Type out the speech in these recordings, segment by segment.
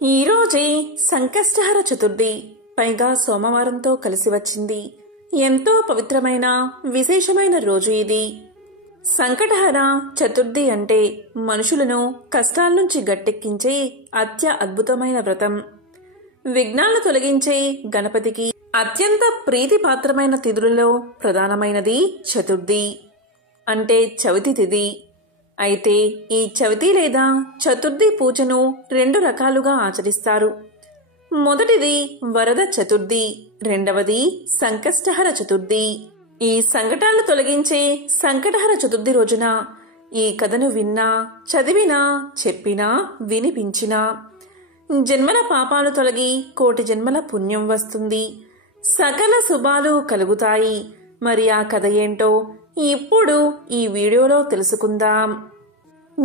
ఈరోజే సంకష్టహర చతుర్థి, పైగా సోమవారంతో కలిసి వచ్చింది. ఎంతో పవిత్రమైన విశేషమైన రోజు ఇది. సంకటహర చతుర్థి అంటే మనుషులను కష్టాల నుంచి గట్టెక్కించే అద్భుతమైన వ్రతం. విఘ్నాలను తొలగించే గణపతికి అత్యంత ప్రీతిపాత్రమైన తిథులలో ప్రధానమైనది చతుర్థి, అంటే చవితి తిథి. అయితే ఈ చవితి లేదా చతుర్థి పూజను రెండు రకాలుగా ఆచరిస్తారు. మొదటిది వరద చతుర్థి, రెండవది సంకష్టహర చతుర్థి. ఈ సంకటాలను తొలగించే సంకటహర చతుర్థి రోజున ఈ కథను విన్నా, చదివినా, చెప్పినా, వినిపించినా జన్మల పాపాలు తొలగి కోటి జన్మల పుణ్యం వస్తుంది, సకల శుభాలు కలుగుతాయి. మరి ఆ కథ ఏంటో ఇప్పుడు ఈ వీడియోలో తెలుసుకుందాం.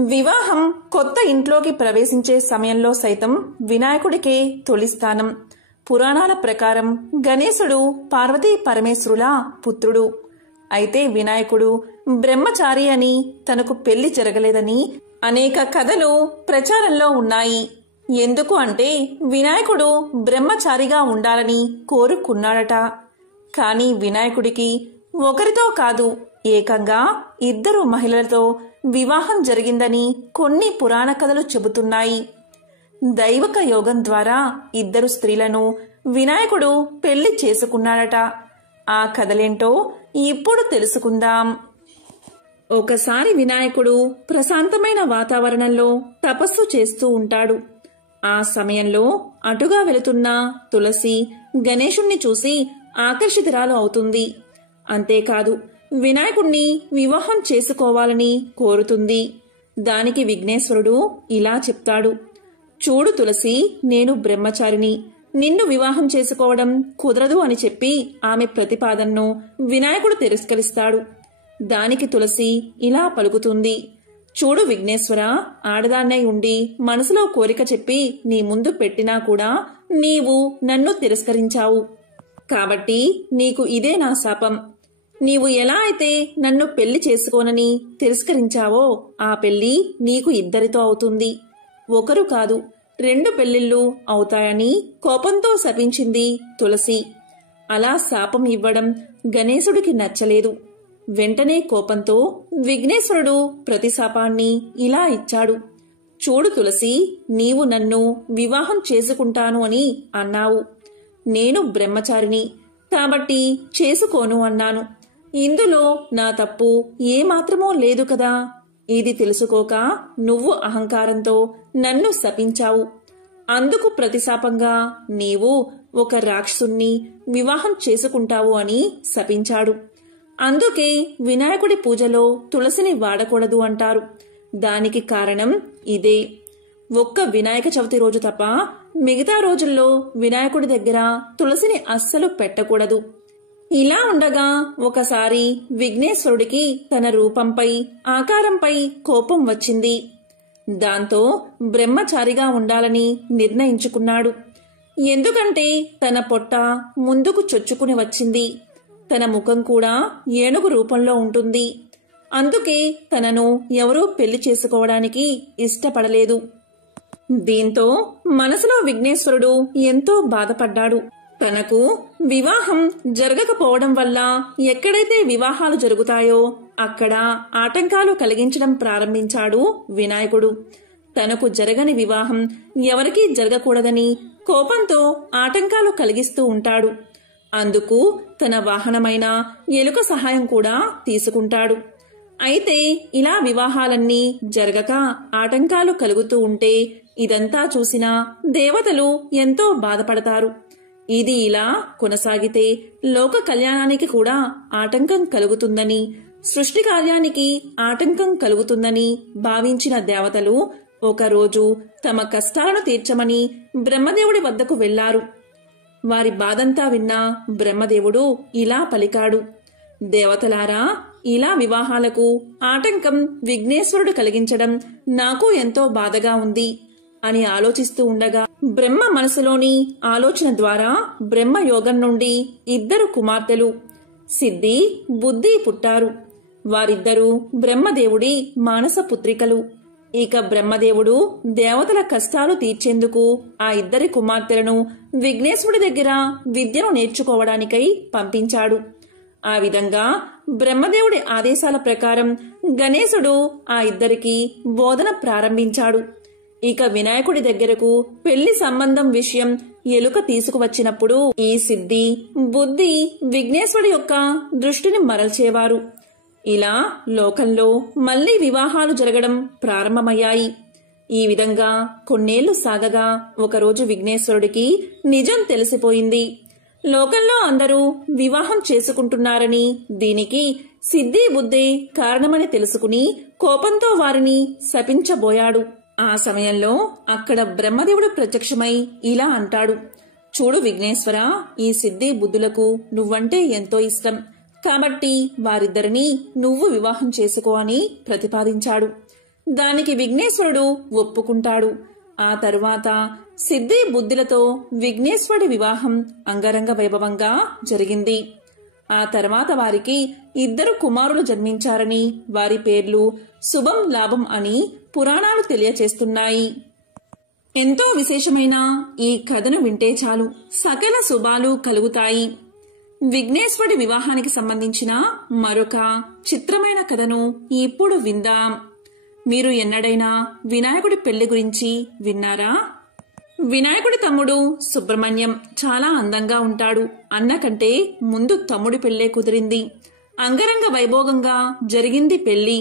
వివాహం కొత్త ఇంట్లోకి ప్రవేశించే సమయంలో సైతం వినాయకుడికే తొలి స్థానం. పురాణాల ప్రకారం గణేశుడు పార్వతీ పరమేశ్వరుల పుత్రుడు. అయితే వినాయకుడు బ్రహ్మచారి అని, తనకు పెళ్లి జరగలేదని అనేక కథలు ప్రచారంలో ఉన్నాయి. ఎందుకు అంటే వినాయకుడు బ్రహ్మచారిగా ఉండాలని కోరుకున్నాడట. కానీ వినాయకుడికి ఒకరితో కాదు, ఏకంగా 2 మహిళలతో వివాహం జరిగిందని కొన్ని పురాణ కథలు చెబుతున్నాయి. దైవక యోగం ద్వారా 2 స్త్రీలను వినాయకుడు పెళ్లి చేసుకున్నాడట. ఆ కథలేంటో ఇప్పుడు తెలుసుకుందాం. ఒకసారి వినాయకుడు ప్రశాంతమైన వాతావరణంలో తపస్సు చేస్తూ ఉంటాడు. ఆ సమయంలో అటుగా వెళుతున్న తులసి గణేశుణ్ణి చూసి ఆకర్షితురాలు అవుతుంది. అంతేకాదు, వినాయకుణ్ణి వివాహం చేసుకోవాలని కోరుతుంది. దానికి విఘ్నేశ్వరుడు ఇలా చెప్తాడు: చూడు తులసి, నేను బ్రహ్మచారిని, నిన్ను వివాహం చేసుకోవడం కుదరదు అని చెప్పి ఆమె ప్రతిపాదనను వినాయకుడు తిరస్కరిస్తాడు. దానికి తులసి ఇలా పలుకుతుంది: చూడు విఘ్నేశ్వర, ఆడదాన్నై ఉండి మనసులో కోరిక చెప్పి నీ ముందు పెట్టినా కూడా నీవు నన్ను తిరస్కరించావు. కాబట్టి నీకు ఇదే నా శాపం. నీవు ఎలా అయితే నన్ను పెళ్లి చేసుకోనని తిరస్కరించావో ఆ పెళ్లి నీకు 2 అవుతుంది. ఒకరు కాదు, 2 పెళ్లిళ్ళు అవుతాయని కోపంతో శపించింది తులసి. అలా శాపం ఇవ్వడం గణేశుడికి నచ్చలేదు. వెంటనే కోపంతో విఘ్నేశ్వరుడు ప్రతిశాపాన్ని ఇలా ఇచ్చాడు: చూడు తులసి, నీవు నన్ను వివాహం చేసుకుంటాను అని అన్నావు. నేను బ్రహ్మచారిని కాబట్టి చేసుకోను అన్నాను. ఇందులో నా తప్పు ఏమాత్రమో లేదు కదా. ఇది తెలుసుకోక నువ్వు అహంకారంతో నన్ను శపించావు. అందుకు ప్రతిశాపంగా నీవు ఒక రాక్షసుణ్ణి వివాహం చేసుకుంటావు అని శపించాడు. అందుకే వినాయకుడి పూజలో తులసిని వాడకూడదు అంటారు. దానికి కారణం ఇదే. ఒక్క వినాయక చవితి రోజు తప్ప మిగతా రోజుల్లో వినాయకుడి దగ్గర తులసిని అస్సలు పెట్టకూడదు. ఇలా ఉండగా ఒకసారి విఘ్నేశ్వరుడికి తన రూపంపై, ఆకారంపై కోపం వచ్చింది. దాంతో బ్రహ్మచారిగా ఉండాలని నిర్ణయించుకున్నాడు. ఎందుకంటే తన పొట్ట ముందుకు చొచ్చుకుని వచ్చింది, తన ముఖం కూడా ఏనుగు రూపంలో ఉంటుంది. అందుకే తనను ఎవరూ పెళ్లి చేసుకోవడానికి ఇష్టపడలేదు. దీంతో మనసులో విఘ్నేశ్వరుడు ఎంతో బాధపడ్డాడు. తనకు వివాహం జరగకపోవడం వల్ల ఎక్కడైతే వివాహాలు జరుగుతాయో అక్కడ ఆటంకాలు కలిగించడం ప్రారంభించాడు వినాయకుడు. తనకు జరగని వివాహం ఎవరికీ జరగకూడదని కోపంతో ఆటంకాలు కలిగిస్తూ ఉంటాడు. అందుకు తన వాహనమైన ఎలుక సహాయం కూడా తీసుకుంటాడు. అయితే ఇలా వివాహాలన్నీ జరగక ఆటంకాలు కలుగుతూ ఉంటే ఇదంతా చూసిన దేవతలు ఎంతో బాధపడతారు. ఇది ఇలా కొనసాగితే లోక కళ్యాణానికి కూడా ఆటంకం కలుగుతుందని, సృష్టి కార్యానికి ఆటంకం కలుగుతుందని భావించిన దేవతలు ఒకరోజు తమ కష్టాలను తీర్చమని బ్రహ్మదేవుడి వద్దకు వెళ్లారు. వారి బాధంతా విన్న బ్రహ్మదేవుడు ఇలా పలికాడు: దేవతలారా, ఇలా వివాహాలకు ఆటంకం విఘ్నేశ్వరుడు కలిగించడం నాకు ఎంతో బాధగా ఉంది అని ఆలోచిస్తూ ఉండగా బ్రహ్మ మనసులోని ఆలోచన ద్వారా బ్రహ్మయోగం నుండి 2 కుమార్తెలు సిద్ధి, బుద్ధి పుట్టారు. వారిద్దరూ బ్రహ్మదేవుడి మానస పుత్రికలు. ఇక బ్రహ్మదేవుడు దేవతల కష్టాలు తీర్చేందుకు ఆ ఇద్దరి కుమార్తెలను విఘ్నేశ్వరుడి దగ్గర విద్యను నేర్చుకోవడానికై పంపించాడు. ఆ విధంగా బ్రహ్మదేవుడి ఆదేశాల ప్రకారం గణేశుడు ఆ ఇద్దరికి బోధన ప్రారంభించాడు. ఇక వినాయకుడి దగ్గరకు పెళ్లి సంబంధం విషయం ఎలుక తీసుకువచ్చినప్పుడు ఈ సిద్ధి, బుద్ధి విఘ్నేశ్వరుడి యొక్క దృష్టిని మరల్చేవారు. ఇలా లోకంలో మళ్లీ వివాహాలు జరగడం ప్రారంభమయ్యాయి. ఈ విధంగా కొన్నేళ్లు సాగగా ఒకరోజు విఘ్నేశ్వరుడికి నిజం తెలిసిపోయింది. లోకంలో అందరూ వివాహం చేసుకుంటున్నారని, దీనికి సిద్ధి బుద్ధి కారణమని తెలుసుకుని కోపంతో వారిని శపించబోయాడు. ఆ సమయంలో అక్కడ బ్రహ్మదేవుడు ప్రత్యక్షమై ఇలా అంటాడు, చూడు విఘ్నేశ్వర, ఈ సిద్ధి బుద్ధులకు నువ్వంటే ఎంతో ఇష్టం కాబట్టి వారిద్దరినీ నువ్వు వివాహం చేసుకో అని ప్రతిపాదించాడు. దానికి విఘ్నేశ్వరుడు ఒప్పుకుంటాడు. ఆ తరువాత సిద్ధి బుద్ధులతో విఘ్నేశ్వరుడి వివాహం అంగరంగ వైభవంగా జరిగింది. ఆ తర్వాత వారికి ఇద్దరు కుమారులు జన్మించారని, వారి పేర్లు శుభం లాభం అని పురాణాలు తెలియచేస్తున్నాయి. ఎంతో విశేషమైన ఈ కథను వింటే చాలు సకల శుభాలు కలుగుతాయి. విఘ్నేశ్వరుడి వివాహానికి సంబంధించిన మరొక చిత్రమైన కథను ఇప్పుడు విందాం. మీరు ఎన్నడైనా వినాయకుడి పెళ్లి గురించి విన్నారా? వినాయకుడి తమ్ముడు సుబ్రహ్మణ్యం చాలా అందంగా ఉంటాడు. అన్న కంటే ముందు తమ్ముడి పెళ్లే కుదిరింది. అంగరంగ వైభోగంగా జరిగింది పెళ్లి.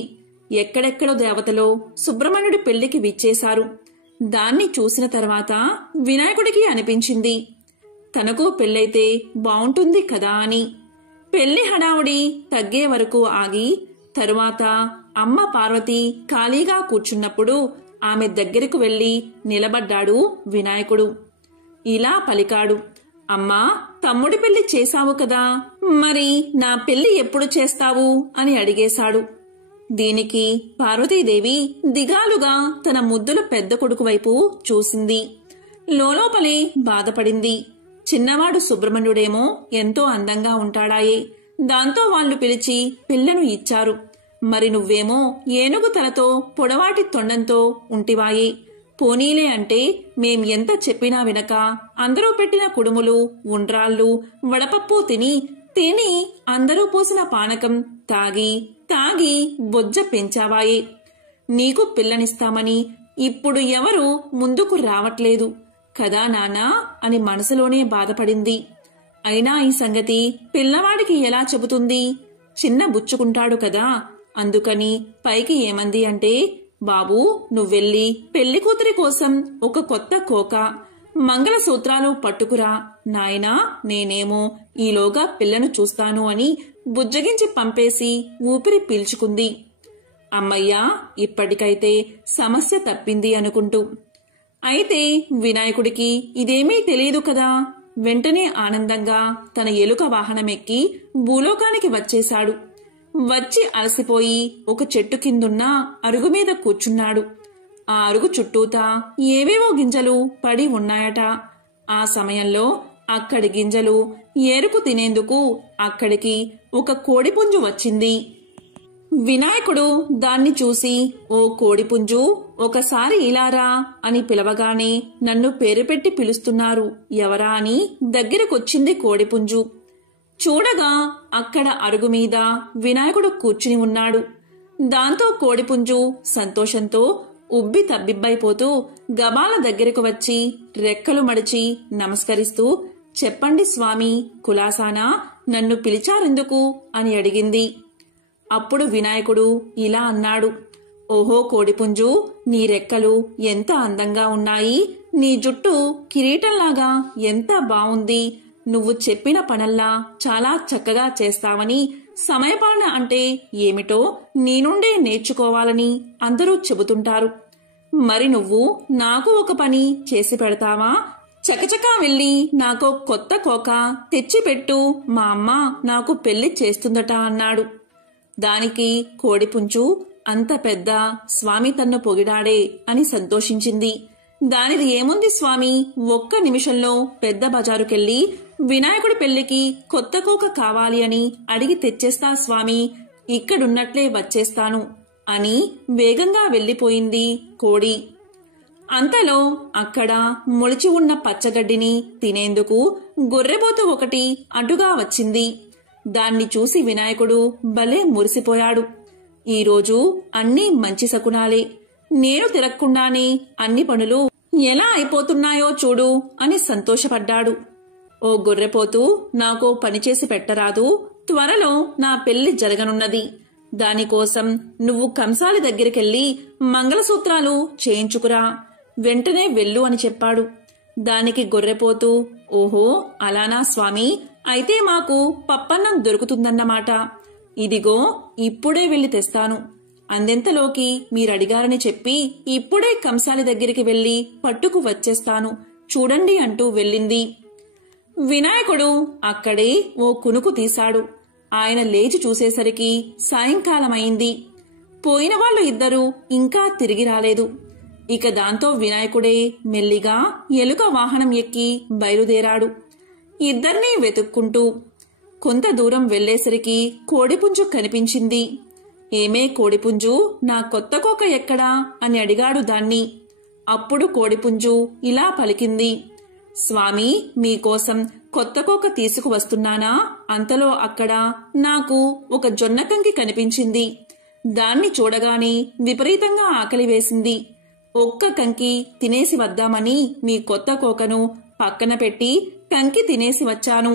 ఎక్కడెక్కడో దేవతలో సుబ్రహ్మణ్యుడి పెళ్లికి విచ్చేశారు. దాన్ని చూసిన తర్వాత వినాయకుడికి అనిపించింది, తనకు పెళ్ళైతే బావుంటుంది కదా అని. పెళ్లి హడావుడి తగ్గే వరకు ఆగి తరువాత అమ్మ పార్వతి ఖాళీగా కూర్చున్నప్పుడు ఆమె దగ్గరకు వెళ్లి నిలబడ్డాడు వినాయకుడు. ఇలా పలికాడు, అమ్మా, తమ్ముడి పెళ్లి చేశావు కదా, మరి నా పెళ్లి ఎప్పుడు చేస్తావు అని అడిగేశాడు. దీనికి పార్వతీదేవి దిగాలుగా తన ముద్దుల పెద్ద కొడుకు వైపు చూసింది. లోలోపలే బాధపడింది. చిన్నవాడు సుబ్రహ్మణ్యుడేమో ఎంతో అందంగా ఉంటాడాయే, దాంతో వాళ్లు పిలిచి పిల్లను ఇచ్చారు. మరి నువ్వేమో ఏనుగు తలతో పొడవాటి తొండంతో ఉంటివాయే. పోనీలే అంటే మేం ఎంత చెప్పినా వినక అందరూ పెట్టిన కుడుములు, ఉండ్రాళ్ళు, వడపప్పు తిని అందరూ పోసిన పానకం తాగి తాగి బొజ్జ పెంచావాయే. నీకు పిల్లనిస్తామని ఇప్పుడు ఎవరు ముందుకు రావట్లేదు కదా నాన్నా అని మనసులోనే బాధపడింది. అయినా ఈ సంగతి పిల్లవాడికి ఎలా చెబుతుంది? చిన్న బుచ్చుకుంటాడు కదా, అందుకని పైకి ఏమంది అంటే, బాబూ, నువ్వెళ్ళి పెళ్లి కూతురి కోసం ఒక కొత్త కోక, మంగళసూత్రాలు పట్టుకురా నాయనా, నేనేమో ఈలోగా పిల్లను చూస్తాను అని బుజ్జగించి పంపేసి ఊపిరి పీల్చుకుంది. అమ్మయ్యా, ఇప్పటికైతే సమస్య తప్పింది అనుకుంటూ. అయితే వినాయకుడికి ఇదేమీ తెలియదు కదా. వెంటనే ఆనందంగా తన ఎలుక వాహనమెక్కి భూలోకానికి వచ్చేశాడు. వచ్చి అలసిపోయి ఒక చెట్టు కిందున్న అరుగు మీద కూర్చున్నాడు. ఆ అరుగు చుట్టూతా ఏవేవో గింజలు పడి ఉన్నాయట. ఆ సమయంలో అక్కడి గింజలు ఏరుకు తినేందుకు అక్కడికి ఒక కోడిపుంజు వచ్చింది. వినాయకుడు దాన్ని చూసి, ఓ కోడిపుంజు, ఒకసారి ఇలారా అని పిలవగానే నన్ను పేరు పెట్టి పిలుస్తున్నారు ఎవరా అని దగ్గరకొచ్చింది కోడిపుంజు. చూడగా అక్కడ అరుగు మీద వినాయకుడు కూర్చుని ఉన్నాడు. దాంతో కోడిపుంజు సంతోషంతో ఉబ్బి తబ్బిబ్బైపోతూ గబాల దగ్గరకు వచ్చి రెక్కలు మడిచి నమస్కరిస్తూ, చెప్పండి స్వామి, కులాసానా, నన్ను పిలిచారెందుకు అని అడిగింది. అప్పుడు వినాయకుడు ఇలా అన్నాడు, ఓహో కోడిపుంజు, నీ రెక్కలు ఎంత అందంగా ఉన్నాయి, నీ జుట్టు కిరీటంలాగా ఎంత బావుంది, నువ్వు చెప్పిన పనల్లా చాలా చక్కగా చేస్తావని, సమయపాలన అంటే ఏమిటో నీ నుండే నేర్చుకోవాలని అందరూ చెబుతుంటారు. మరి నువ్వు నాకు ఒక పని చేసి పెడతావా? చకచకా వెళ్ళి నాకో కొత్త కోక తెచ్చిపెట్టు, మా అమ్మ నాకు పెళ్లి చేస్తుందట అన్నాడు. దానికి కోడిపుంజు, అంత పెద్ద స్వామి తన్ను పొగిడాడే అని సంతోషించింది. దానిది ఏముంది స్వామి, ఒక్క నిమిషంలో పెద్ద బజారుకెళ్లి వినాయకుడి పెళ్లికి కొత్త కోక కావాలి అని అడిగి తెచ్చేస్తా స్వామి, ఇక్కడున్నట్లే వచ్చేస్తాను అని వేగంగా వెళ్ళిపోయింది కోడి. అంతలో అక్కడ మొలిచి ఉన్న పచ్చగడ్డిని తినేందుకు గొర్రెపోతు ఒకటి అటుగా వచ్చింది. దాన్ని చూసి వినాయకుడు భలే మురిసిపోయాడు. ఈరోజు అన్నీ మంచి శకునాలే, నేను తిరగకుండానే అన్ని పనులు ఎలా అయిపోతున్నాయో చూడు అని సంతోషపడ్డాడు. ఓ గొర్రెపోతూ, నాకో పనిచేసి పెట్టరాదు? త్వరలో నా పెళ్లి జరగనున్నది. దానికోసం నువ్వు కంసాలి దగ్గరికెళ్లి మంగళసూత్రాలు చేయించుకురా, వెంటనే వెళ్ళు అని చెప్పాడు. దానికి గొర్రెపోతూ, ఓహో అలానా స్వామి, అయితే మాకు పప్పన్నం దొరుకుతుందన్నమాట. ఇదిగో ఇప్పుడే వెళ్లి తెస్తాను. అందెంతలోకి మీరడిగారని చెప్పి ఇప్పుడే కంసాలి దగ్గరికి వెళ్లి పట్టుకు వచ్చేస్తాను చూడండి అంటూ వెళ్ళింది. వినాయకుడు అక్కడే ఓ కునుకు తీశాడు. ఆయన లేచి చూసేసరికి సాయంకాలమైంది. పోయిన వాళ్ళు ఇద్దరూ ఇంకా తిరిగి రాలేదు. ఇక దాంతో వినాయకుడే మెల్లిగా ఎలుక వాహనం ఎక్కి బయలుదేరాడు. ఇద్దర్నీ వెతుక్కుంటూ కొంత దూరం వెళ్లేసరికి కోడిపుంజు కనిపించింది. ఏమే కోడిపుంజు, నా కొత్త కోక ఎక్కడా అని అడిగాడు దాన్ని. అప్పుడు కోడిపుంజు ఇలా పలికింది, స్వామి మీకోసం కొత్త కోక తీసుకువస్తున్నానా? అంతలో అక్కడ నాకు ఒక జొన్నకంకి కనిపించింది. దాన్ని చూడగానే విపరీతంగా ఆకలి వేసింది. ఒక్క కంకి తినేసి వద్దామని మీ కొత్త కోకను పక్కన పెట్టి కంకి తినేసి వచ్చాను.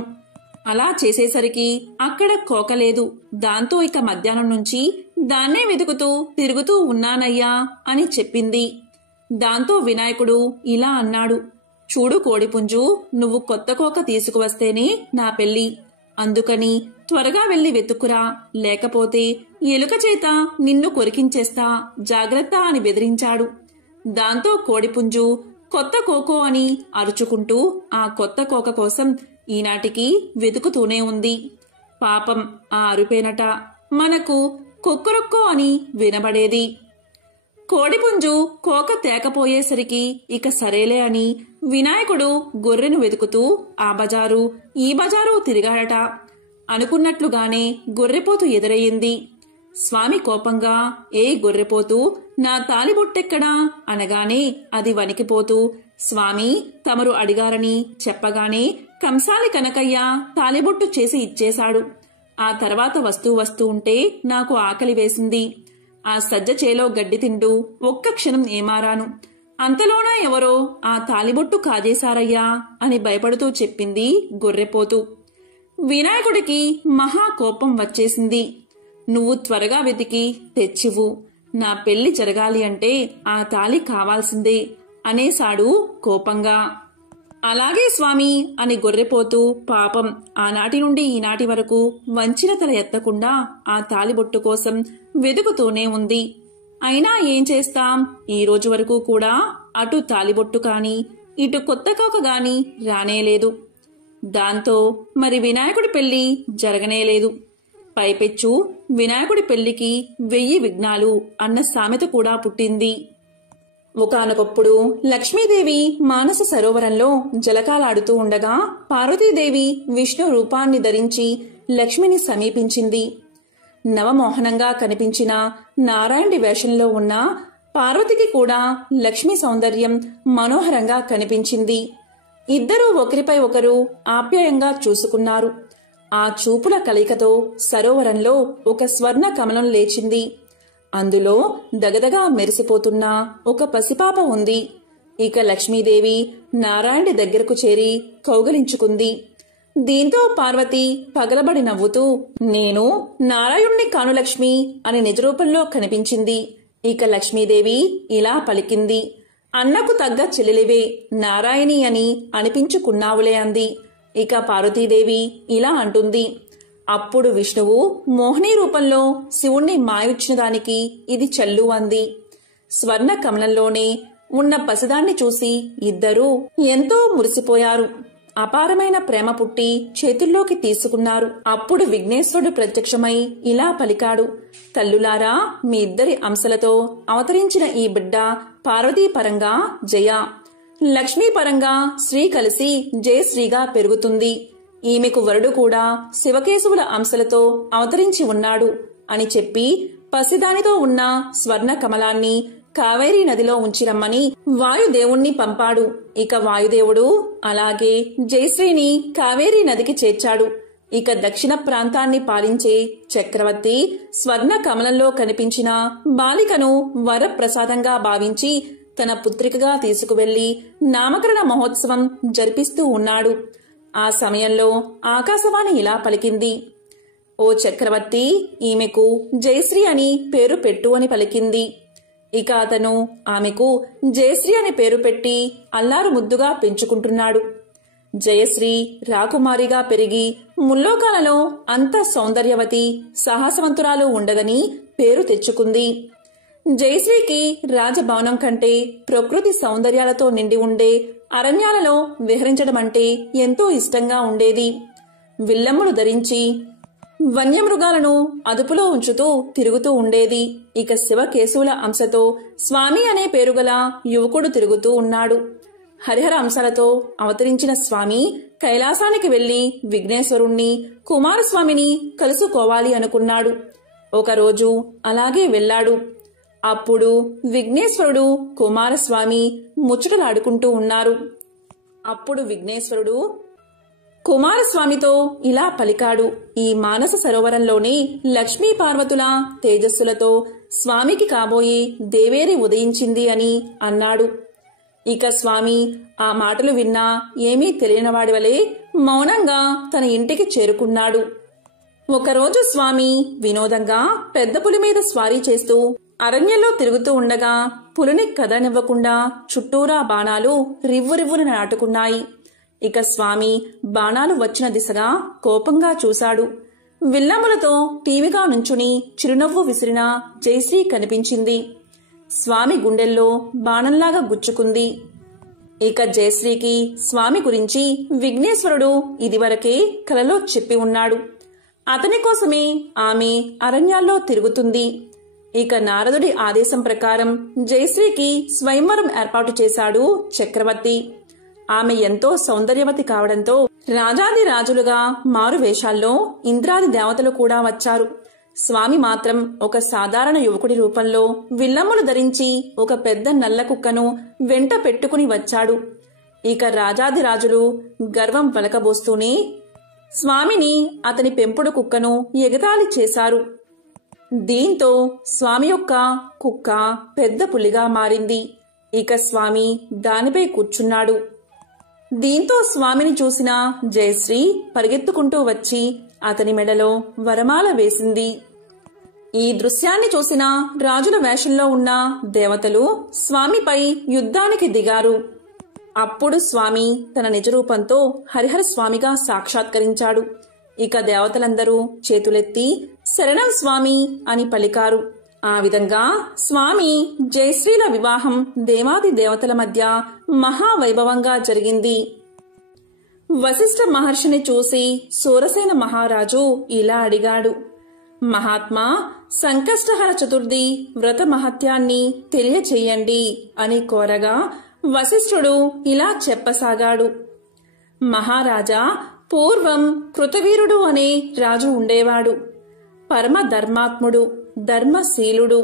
అలా చేసేసరికి అక్కడ కోక లేదు. దాంతో ఇక మధ్యాహ్నం నుంచి దాన్నే వెతుకుతూ తిరుగుతూ ఉన్నానయ్యా అని చెప్పింది. దాంతో వినాయకుడు ఇలా అన్నాడు, చూడు కోడిపుంజు, నువ్వు కొత్త కోక తీసుకువస్తేనే నా పెళ్లి. అందుకని త్వరగా వెళ్లి వెతుక్కురా, లేకపోతే ఎలుక చేత నిన్ను కొరికించేస్తా, జాగ్రత్త అని బెదిరించాడు. దాంతో కోడిపుంజు కొత్త కోకో అని అరుచుకుంటూ ఆ కొత్త కోక కోసం ఈనాటికి వెతుకుతూనే ఉంది. పాపం ఆ అరుపేనట మనకు కొక్కరొక్కో అని వినబడేది. కోడిపుంజు కోక తేకపోయేసరికి ఇక సరేలే అని వినాయకుడు గొర్రెను వెతుకుతూ ఆ బజారు ఈ బజారు తిరిగాడట. అనుకున్నట్లుగానే గొర్రెపోతు ఎదురయ్యింది. స్వామి కోపంగా, ఏ గొర్రెపోతూ, నా తాలిబొట్టెక్కడా అనగానే అది వణికిపోతూ, స్వామి తమరు అడిగారని చెప్పగానే కంసాలి కనకయ్య తాలిబొట్టు చేసి ఇచ్చేశాడు. ఆ తర్వాత వస్తూ ఉంటే నాకు ఆకలి వేసింది. ఆ సజ్జ చేలో గడ్డి తింటూ ఒక్క క్షణం ఏమారాను. అంతలోనా ఎవరో ఆ తాలిబొట్టు కాజేశారయ్యా అని భయపడుతూ చెప్పింది గొర్రెపోతు. వినాయకుడికి మహా కోపం వచ్చేసింది. నువ్వు త్వరగా వెతికి తెచ్చివు, నా పెళ్లి జరగాలి అంటే ఆ తాళి కావాల్సిందే అనేశాడు కోపంగా. అలాగే స్వామి అని గొర్రెపోతూ పాపం ఆనాటి నుండి ఈనాటి వరకు వంచిన తల ఎత్తకుండా ఆ తాలిబొట్టు కోసం వెతుకుతూనే ఉంది. అయినా ఏం చేస్తాం, ఈ రోజు వరకు కూడా అటు తాలిబొట్టు కాని ఇటు కొత్త కోక గాని రానేలేదు. దాంతో మరి వినాయకుడి పెళ్లి జరగనేలేదు. పైపెచ్చు వినాయకుడి పెళ్లికి 1000 విఘ్నాలు అన్న సామెత కూడా పుట్టింది. ఒకానొకప్పుడు లక్ష్మీదేవి మానస సరోవరంలో జలకాలాడుతూ ఉండగా పార్వతీదేవి విష్ణు రూపాన్ని ధరించి లక్ష్మిని సమీపించింది. నవమోహనంగా కనిపించిన నారాయణుడి వేషంలో ఉన్న పార్వతికి కూడా లక్ష్మి సౌందర్యం మనోహరంగా కనిపించింది. ఇద్దరూ ఒకరిపై ఒకరు ఆప్యాయంగా చూసుకున్నారు. ఆ చూపుల కలయికతో సరోవరంలో ఒక స్వర్ణ కమలం లేచింది. అందులో దగదగా మెరిసిపోతున్న ఒక పసిపాప ఉంది. ఇక లక్ష్మీదేవి నారాయణుడి దగ్గరకు చేరి కౌగలించుకుంది. దీంతో పార్వతి పగలబడి నవ్వుతూ, నేను నారాయణుణ్ణి కాను లక్ష్మి అని నిజరూపంలో కనిపించింది. ఇక లక్ష్మీదేవి ఇలా పలికింది, అన్నకు తగ్గ చెల్లెలివే, నారాయణి అని అనిపించుకున్నావులే అంది. ఇక పార్వతీదేవి ఇలా అంటుంది, అప్పుడు విష్ణువు మోహిని రూపంలో శివుణ్ణి మాయొచ్చిన దానికి ఇది చల్లు అంది. స్వర్ణ కమలంలోనే ఉన్న పసిదాన్ని చూసి ఇద్దరూ ఎంతో మురిసిపోయారు. అపారమైన ప్రేమ పుట్టి చేతుల్లోకి తీసుకున్నారు. అప్పుడు విఘ్నేశ్వరుడు ప్రత్యక్షమై ఇలా పలికాడు, తల్లులారా, మీ ఇద్దరి అంశలతో అవతరించిన ఈ బిడ్డ పార్వతీ పరంగా జయ, లక్ష్మీ పరంగా శ్రీ కలిసి జయశ్రీగా పెరుగుతుంది. ఈమెకు వరుడు కూడా శివకేశవుల అంశలతో అవతరించి ఉన్నాడు అని చెప్పి పసిదానితో ఉన్న స్వర్ణ కమలాన్ని కావేరీ నదిలో ఉంచిరమ్మని వాయుదేవుణ్ణి పంపాడు. ఇక వాయుదేవుడు అలాగే జయశ్రీని కావేరీ నదికి చేర్చాడు. ఇక దక్షిణ ప్రాంతాన్ని పాలించే చక్రవర్తి స్వర్ణ కమలంలో కనిపించిన బాలికను వరప్రసాదంగా భావించి తన పుత్రికగా తీసుకువెళ్లి నామకరణ మహోత్సవం జరిపిస్తూ ఉన్నాడు. ఆ సమయంలో ఆకాశవాణి ఇలా పలికింది, ఓ చక్రవర్తి, ఈమెకు జయశ్రీ అని పేరు పెట్టు అని పలికింది. ఇక అతను ఆమెకు జయశ్రీ అని పేరు పెట్టి అల్లారు ముద్దుగా పెంచుకుంటున్నాడు. జయశ్రీ రాకుమారిగా పెరిగి ముల్లోకాలలో అంత సౌందర్యవతి సాహసవంతురాలు ఉండదని పేరు తెచ్చుకుంది. జయశ్రీకి రాజభవనం కంటే ప్రకృతి సౌందర్యాలతో నిండి ఉండే అరణ్యాలలో విహరించడమంటే ఎంతో ఇష్టంగా ఉండేది. విల్లమ్ములు ధరించి వన్యమృగాలను అదుపులో ఉంచుతూ తిరుగుతూ ఉండేది. ఇక శివకేశవుల అంశతో స్వామి అనే పేరుగల యువకుడు తిరుగుతూ ఉన్నాడు. హరిహర అంశాలతో అవతరించిన స్వామి కైలాసానికి వెళ్లి విఘ్నేశ్వరుణ్ణి, కుమారస్వామిని కలుసుకోవాలి అనుకున్నాడు. ఒకరోజు అలాగే వెళ్లాడు. అప్పుడు విఘ్నేశ్వరుడు, కుమారస్వామి ముచ్చటలాడుకుంటూ ఉన్నారు. అప్పుడు విఘ్నేశ్వరుడు కుమారస్వామితో ఇలా పలికాడు, ఈ మానస సరోవరంలోని లక్ష్మీ పార్వతుల తేజస్సులతో స్వామికి కాబోయే దేవేరి ఉదయించింది అని అన్నాడు. ఇక స్వామి ఆ మాటలు విన్నా ఏమీ తెలియనివాడి వలె మౌనంగా తన ఇంటికి చేరుకున్నాడు. ఒకరోజు స్వామి వినోదంగా పెద్ద పులి మీద స్వారీ చేస్తూ అరణ్యంలో తిరుగుతూ ఉండగా పులిని కదనివ్వకుండా చుట్టూరా బాణాలు రివ్వురివ్వున నాటుకున్నాయి. ఇక స్వామి బాణాలు వచ్చిన దిశగా కోపంగా చూశాడు. విల్లములతో టీవీగా నుంచుని చిరునవ్వు విసిరిన జయశ్రీ కనిపించింది. స్వామి గుండెల్లో బాణంలాగా గుచ్చుకుంది. ఇక జయశ్రీకి స్వామి గురించి విఘ్నేశ్వరుడు ఇదివరకే కలలో చెప్పి ఉన్నాడు. అతని కోసమే ఆమె అరణ్యాల్లో తిరుగుతుంది. ఇక నారదుడి ఆదేశం ప్రకారం జయశ్రీకి స్వయంవరం ఏర్పాటు చేశాడు చక్రవర్తి. ఆమె ఎంతో సౌందర్యవతి కావడంతో రాజాది రాజులుగా మారు వేషాల్లో ఇంద్రాది దేవతలు కూడా వచ్చారు. స్వామి మాత్రం ఒక సాధారణ యువకుడి రూపంలో విల్లమ్ములు ధరించి ఒక పెద్ద నల్ల కుక్కను వెంట పెట్టుకుని వచ్చాడు. ఇక రాజాది రాజులు గర్వం వలకబోస్తూనే స్వామిని, అతని పెంపుడు కుక్కను ఎగతాళి చేశారు. దీంతో స్వామి యొక్క కుక్క పెద్ద పులిగా మారింది. ఇక స్వామి దానిపై కూర్చున్నాడు. దీంతో స్వామిని చూసిన జయశ్రీ పరిగెత్తుకుంటూ వచ్చి అతని మెడలో వరమాల వేసింది. ఈ దృశ్యాన్ని చూసిన రాజుల వేషంలో ఉన్న దేవతలు స్వామిపై యుద్ధానికి దిగారు. అప్పుడు స్వామి తన నిజరూపంతో హరిహర స్వామిగా సాక్షాత్కరించాడు. ఇక దేవతలందరూ చేతులెత్తి శరణం స్వామి అని పలికారు. ఆ విధంగా స్వామి జయశ్రీల వివాహం దేవాది దేవతల మధ్య మహావైభవంగా జరిగింది. వశిష్ఠ మహర్షిని చూసి సూరసేన మహారాజు ఇలా అడిగాడు, మహాత్మా, సంకష్టహర చతుర్థి వ్రత మహత్యాన్ని తెలియచేయండి అని కోరగా వశిష్ఠుడు ఇలా చెప్పసాగాడు. మహారాజా, పూర్వం కృతవీరుడు అనే రాజు ఉండేవాడు. పరమ ధర్మాత్ముడు, ధర్మశీలుడు.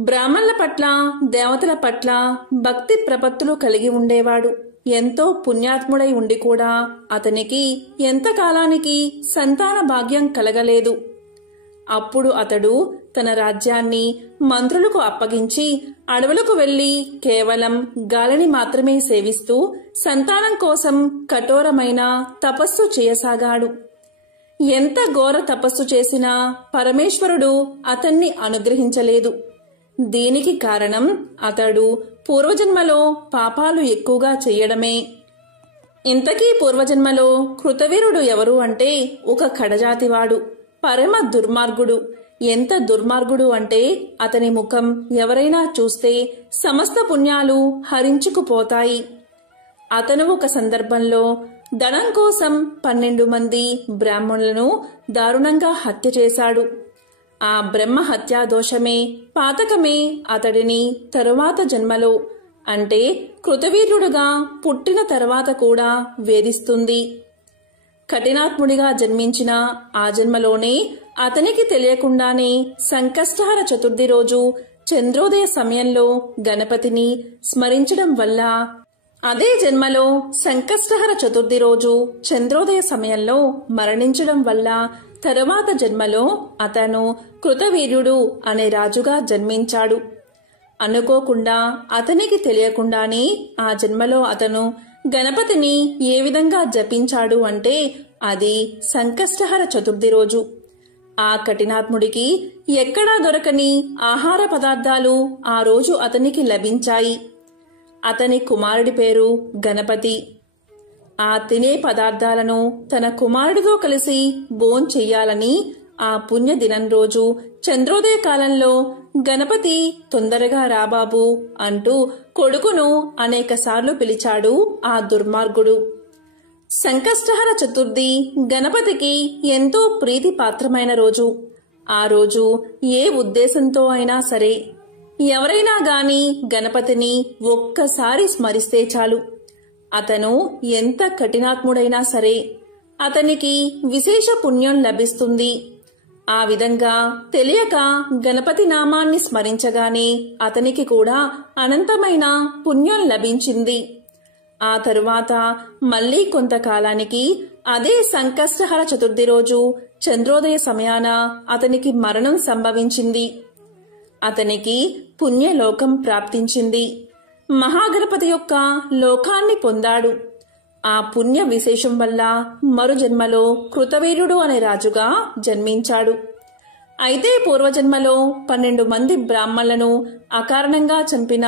బ్రాహ్మణుల పట్ల, దేవతల పట్ల భక్తి ప్రపత్తులు కలిగి ఉండేవాడు. ఎంతో పుణ్యాత్ముడై ఉండి కూడా అతనికి ఎంతకాలానికి సంతాన భాగ్యం కలగలేదు. అప్పుడు అతడు తన రాజ్యాన్ని మంత్రులకు అప్పగించి అడవులకు వెళ్లి కేవలం గాలిని మాత్రమే సేవిస్తూ సంతానం కోసం కఠోరమైన తపస్సు చేయసాగాడు. ఎంత ఘోర తపస్సు చేసినా పరమేశ్వరుడు అతన్ని అనుగ్రహించలేదు. దీనికి కారణం అతడు పూర్వజన్మలో పాపాలు ఎక్కువగా చెయ్యడమే. ఇంతకీ పూర్వజన్మలో కృతవీరుడు ఎవరు అంటే ఒక కడజాతివాడు, పరమ దుర్మార్గుడు. ఎంత దుర్మార్గుడు అంటే అతని ముఖం ఎవరైనా చూస్తే సమస్త పుణ్యాలు హరించుకుపోతాయి. అతను ఒక సందర్భంలో ధనం కోసం 12 మంది బ్రాహ్మణులను దారుణంగా హత్య చేశాడు. ఆ బ్రహ్మ హత్యా దోషమే, పాతకమే అతడిని తరువాత జన్మలో అంటే కృతవీర్యుడుగా పుట్టిన తర్వాత కూడా వేధిస్తుంది. కఠినాత్ముడిగా జన్మించిన ఆ జన్మలోనే అతనికి తెలియకుండానే సంకష్టహర చతుర్థి రోజు చంద్రోదయ సమయంలో గణపతిని స్మరించడం వల్ల, అదే జన్మలో సంకష్టహర చతుర్థి రోజు చంద్రోదయ సమయంలో మరణించడం వల్ల తరువాత జన్మలో అతను కృతవీర్యుడు అనే రాజుగా జన్మించాడు. అనుకోకుండా అతనికి తెలియకుండానే ఆ జన్మలో అతను గణపతిని ఏ విధంగా జపించాడు అంటే అది సంకష్టహర చతుర్థి రోజు. ఆ కఠినాత్ముడికి ఎక్కడా దొరకని ఆహార పదార్థాలు ఆ రోజు అతనికి లభించాయి. అతని కుమారుడి పేరు గణపతి. ఆ తినే పదార్థాలను తన కుమారుడితో కలిసి భోంచెయ్యాలని ఆ పుణ్య దినం రోజు చంద్రోదయ కాలంలో గణపతి తొందరగా రాబాబు అంటూ కొడుకును అనేకసార్లు పిలిచాడు ఆ దుర్మార్గుడు. సంకష్టహర చతుర్థి గణపతికి ఎంతో ప్రీతిపాత్రమైన రోజు. ఆ రోజు ఏ ఉద్దేశంతో అయినా సరే ఎవరైనా గాని గణపతిని ఒక్కసారి స్మరిస్తే చాలు, అతను ఎంత కఠినాత్ముడైనా సరే అతనికి విశేష పుణ్యం లభిస్తుంది. ఆ విధంగా తెలియక గణపతి నామాన్ని స్మరించగానే అతనికి కూడా అనంతమైన పుణ్యం లభించింది. ఆ తరువాత మళ్లీ కొంతకాలానికి అదే సంకష్టహర చతుర్థి రోజు చంద్రోదయ సమయాన అతనికి మరణం సంభవించింది. అతనికి పుణ్యలోకం ప్రాప్తించింది. మహాగణపతి యొక్క లోకాన్ని పొందాడు. ఆ పుణ్య విశేషం వల్ల మరు జన్మలో కృతవీర్యుడు అనే రాజుగా జన్మించాడు. అయితే పూర్వజన్మలో 12 మంది బ్రాహ్మణులను అకారణంగా చంపిన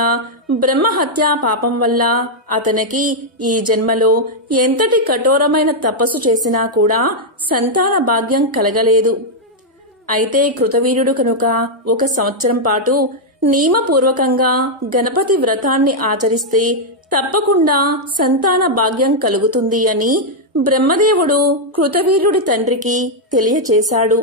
బ్రహ్మహత్యా పాపం వల్ల అతనికి ఈ జన్మలో ఎంతటి కఠోరమైన తపస్సు చేసినా కూడా సంతాన భాగ్యం కలగలేదు. అయితే కృతవీర్యుడు కనుక 1 సంవత్సరం పాటు నియమపూర్వకంగా గణపతి వ్రతాన్ని ఆచరిస్తే తప్పకుండా సంతాన భాగ్యం కలుగుతుంది అని బ్రహ్మదేవుడు కృతవీర్యుడి తండ్రికి తెలియచేశాడు.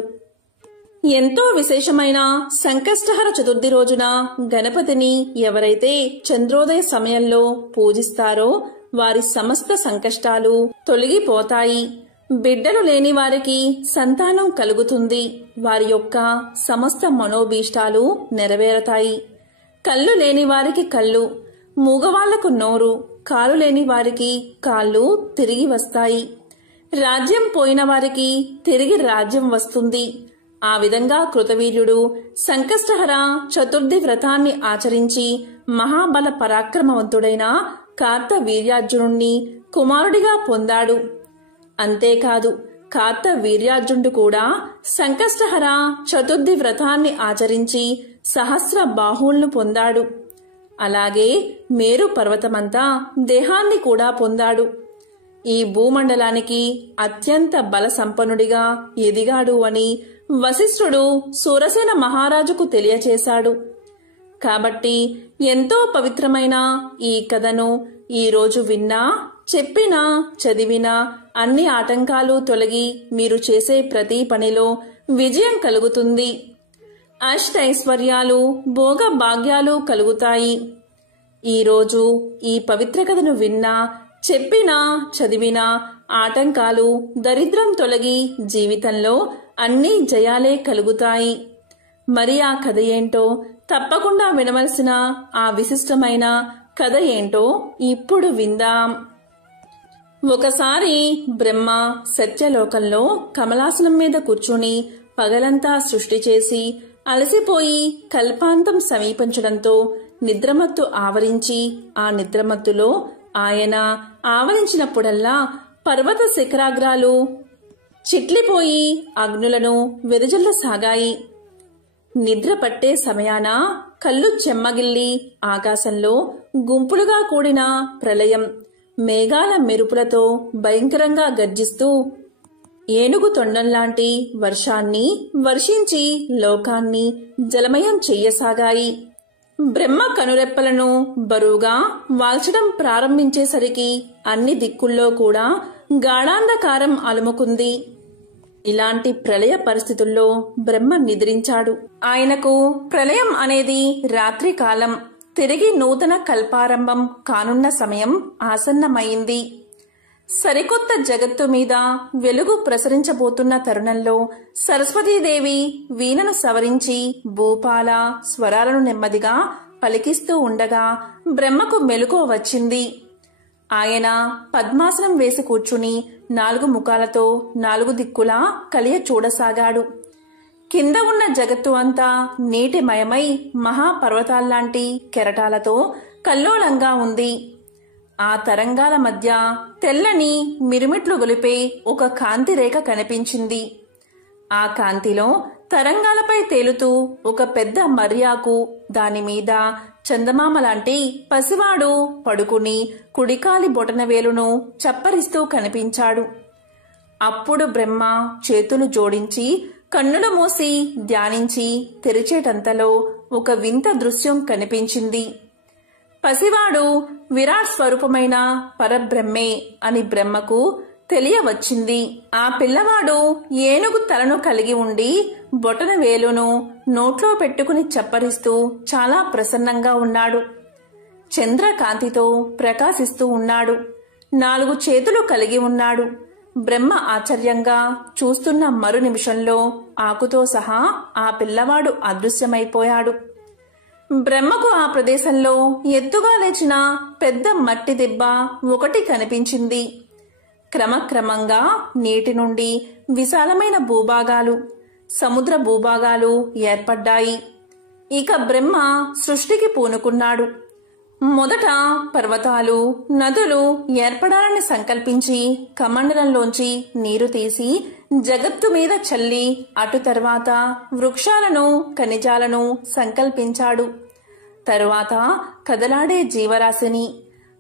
ఎంతో విశేషమైన సంకష్టహర చతుర్థి రోజున గణపతిని ఎవరైతే చంద్రోదయ సమయంలో పూజిస్తారో వారి సమస్త సంకష్టాలు తొలగిపోతాయి. బిడ్డలు లేని వారికి సంతానం కలుగుతుంది. వారి యొక్క సమస్త మనోభీష్టాలు నెరవేరతాయి. కళ్ళు లేని వారికి కళ్ళు, మూగవాళ్లకు నోరు, కాలు లేని వారికి కాళ్ళు తిరిగి వస్తాయి. రాజ్యం పోయిన వారికి తిరిగి రాజ్యం వస్తుంది. ఆ విధంగా కృతవీర్యుడు సంకష్టహర చతుర్థి వ్రతాన్ని ఆచరించి మహాబల పరాక్రమవంతుడైన కార్తవీర్యార్జునుణ్ణి కుమారుడిగా పొందాడు. అంతేకాదు కార్తవీర్యార్జునుడు కూడా సంకష్టహర చతుర్థి వ్రతాన్ని ఆచరించి సహస్ర బాహువులను పొందాడు. అలాగే మేరు పర్వతమంతా దేహాన్ని కూడా పొందాడు. ఈ భూమండలానికి అత్యంత బల సంపన్నుడిగా ఎదిగాడు అని వశిష్ఠుడు సూరసేన మహారాజుకు తెలియచేశాడు. కాబట్టి ఎంతో పవిత్రమైన ఈ కథను ఈ రోజు విన్నా, చెప్పినా, చదివినా అన్ని ఆటంకాలు తొలగి మీరు చేసే ప్రతి పనిలో విజయం కలుగుతుంది. అష్టైశ్వర్యాలు, భోగ భాగ్యాలు కలుగుతాయి. ఈరోజు ఈ పవిత్ర కథను విన్నా, చెప్పినా, చదివినా ఆటంకాలు, దరిద్రం తొలగి జీవితంలో అన్ని జయాలే కలుగుతాయి. మరి ఆ కథ ఏంటో, తప్పకుండా వినవలసిన ఆ విశిష్టమైన కథ ఏంటో ఇప్పుడు విందాం. ఒకసారి బ్రహ్మ సత్యలోకంలో కమలాసనం మీద కూర్చుని పగలంతా సృష్టి చేసి అలసిపోయి కల్పాంతం సమీపించడంతో నిద్రమత్తు ఆవరించి, ఆ నిద్రమత్తులో ఆయన ఆవరించినప్పుడల్లా పర్వత శిఖరాగ్రాలు చిట్లిపోయి అగ్నులను వెదజల్లసాగాయి. నిద్ర పట్టే సమయాన కళ్ళు చెమ్మగిల్లి ఆకాశంలో గుంపులుగా కూడిన ప్రళయం మేఘాల మెరుపులతో భయంకరంగా గర్జిస్తూ ఏనుగు తొండంలాంటి వర్షాన్ని వర్షించి లోకాన్ని జలమయం చెయ్యసాగాయి. బ్రహ్మ కనురెప్పలను బరువుగా వాల్చడం ప్రారంభించేసరికి అన్ని దిక్కుల్లో కూడా గాఢాంధకారం అలుముకుంది. ఇలాంటి ప్రళయ పరిస్థితుల్లో బ్రహ్మ నిద్రించాడు. ఆయనకు ప్రళయం అనేది రాత్రి కాలం, తిరిగి నూతన కల్పారంభం కానున్న సమయం ఆసన్నమైంది. సరికొత్త జగత్తు మీద వెలుగు ప్రసరించబోతున్న తరుణంలో సరస్వతీదేవి వీణను సవరించి భూపాల స్వరాలను నెమ్మదిగా పలికిస్తూ ఉండగా బ్రహ్మకు మెలకువ వచ్చింది. ఆయన పద్మాసనం వేసి కూర్చుని 4 ముఖాలతో 4 దిక్కులా కలియ చూడసాగాడు. కింద ఉన్న జగత్తు అంతా నీటిమయమై మహాపర్వతాల్లాంటి కెరటాలతో కల్లోలంగా ఉంది. ఆ తరంగాల మధ్య తెల్లని మిరుమిట్లు గొలిపే ఒక కాంతి రేఖ కనిపించింది. ఆ కాంతిలో తరంగాలపై తేలుతూ ఒక పెద్ద మర్యాకు, దానిమీద చందమామ లాంటి పసివాడు పడుకుని కుడికాలి బొటనవేలును చప్పరిస్తూ కనిపించాడు. అప్పుడు బ్రహ్మ చేతులు జోడించి కన్నులు మూసి ధ్యానించి తెరిచేటంతలో ఒక వింత దృశ్యం కనిపించింది. పసివాడు విరాట్ స్వరూపమైన పరబ్రహ్మే అని బ్రహ్మకు తెలియవచ్చింది. ఆ పిల్లవాడు ఏనుగు తలను కలిగి ఉండి బొటన వేలును నోట్లో పెట్టుకుని చప్పరిస్తూ చాలా ప్రసన్నంగా ఉన్నాడు. చంద్రకాంతితో ప్రకాశిస్తూ ఉన్నాడు. 4 చేతులు కలిగి ఉన్నాడు. బ్రహ్మ ఆశ్చర్యంగా చూస్తున్న మరు నిమిషంలో ఆకుతో సహా ఆ పిల్లవాడు అదృశ్యమైపోయాడు. బ్రహ్మకు ఆ ప్రదేశంలో ఎత్తుగా లేచిన పెద్ద మట్టి దిబ్బ ఒకటి కనిపించింది. క్రమక్రమంగా నీటి నుండి విశాలమైన భూభాగాలు, సముద్ర భూభాగాలు ఏర్పడ్డాయి. ఇక బ్రహ్మ సృష్టికి పూనుకున్నాడు. మొదట పర్వతాలు, నదులు ఏర్పడాలని సంకల్పించి కమండలంలోంచి నీరు తీసి జగత్తు మీద చల్లి, అటు తర్వాత వృక్షాలను, ఖనిజాలను సంకల్పించాడు. తరువాత కదలాడే జీవరాశిని,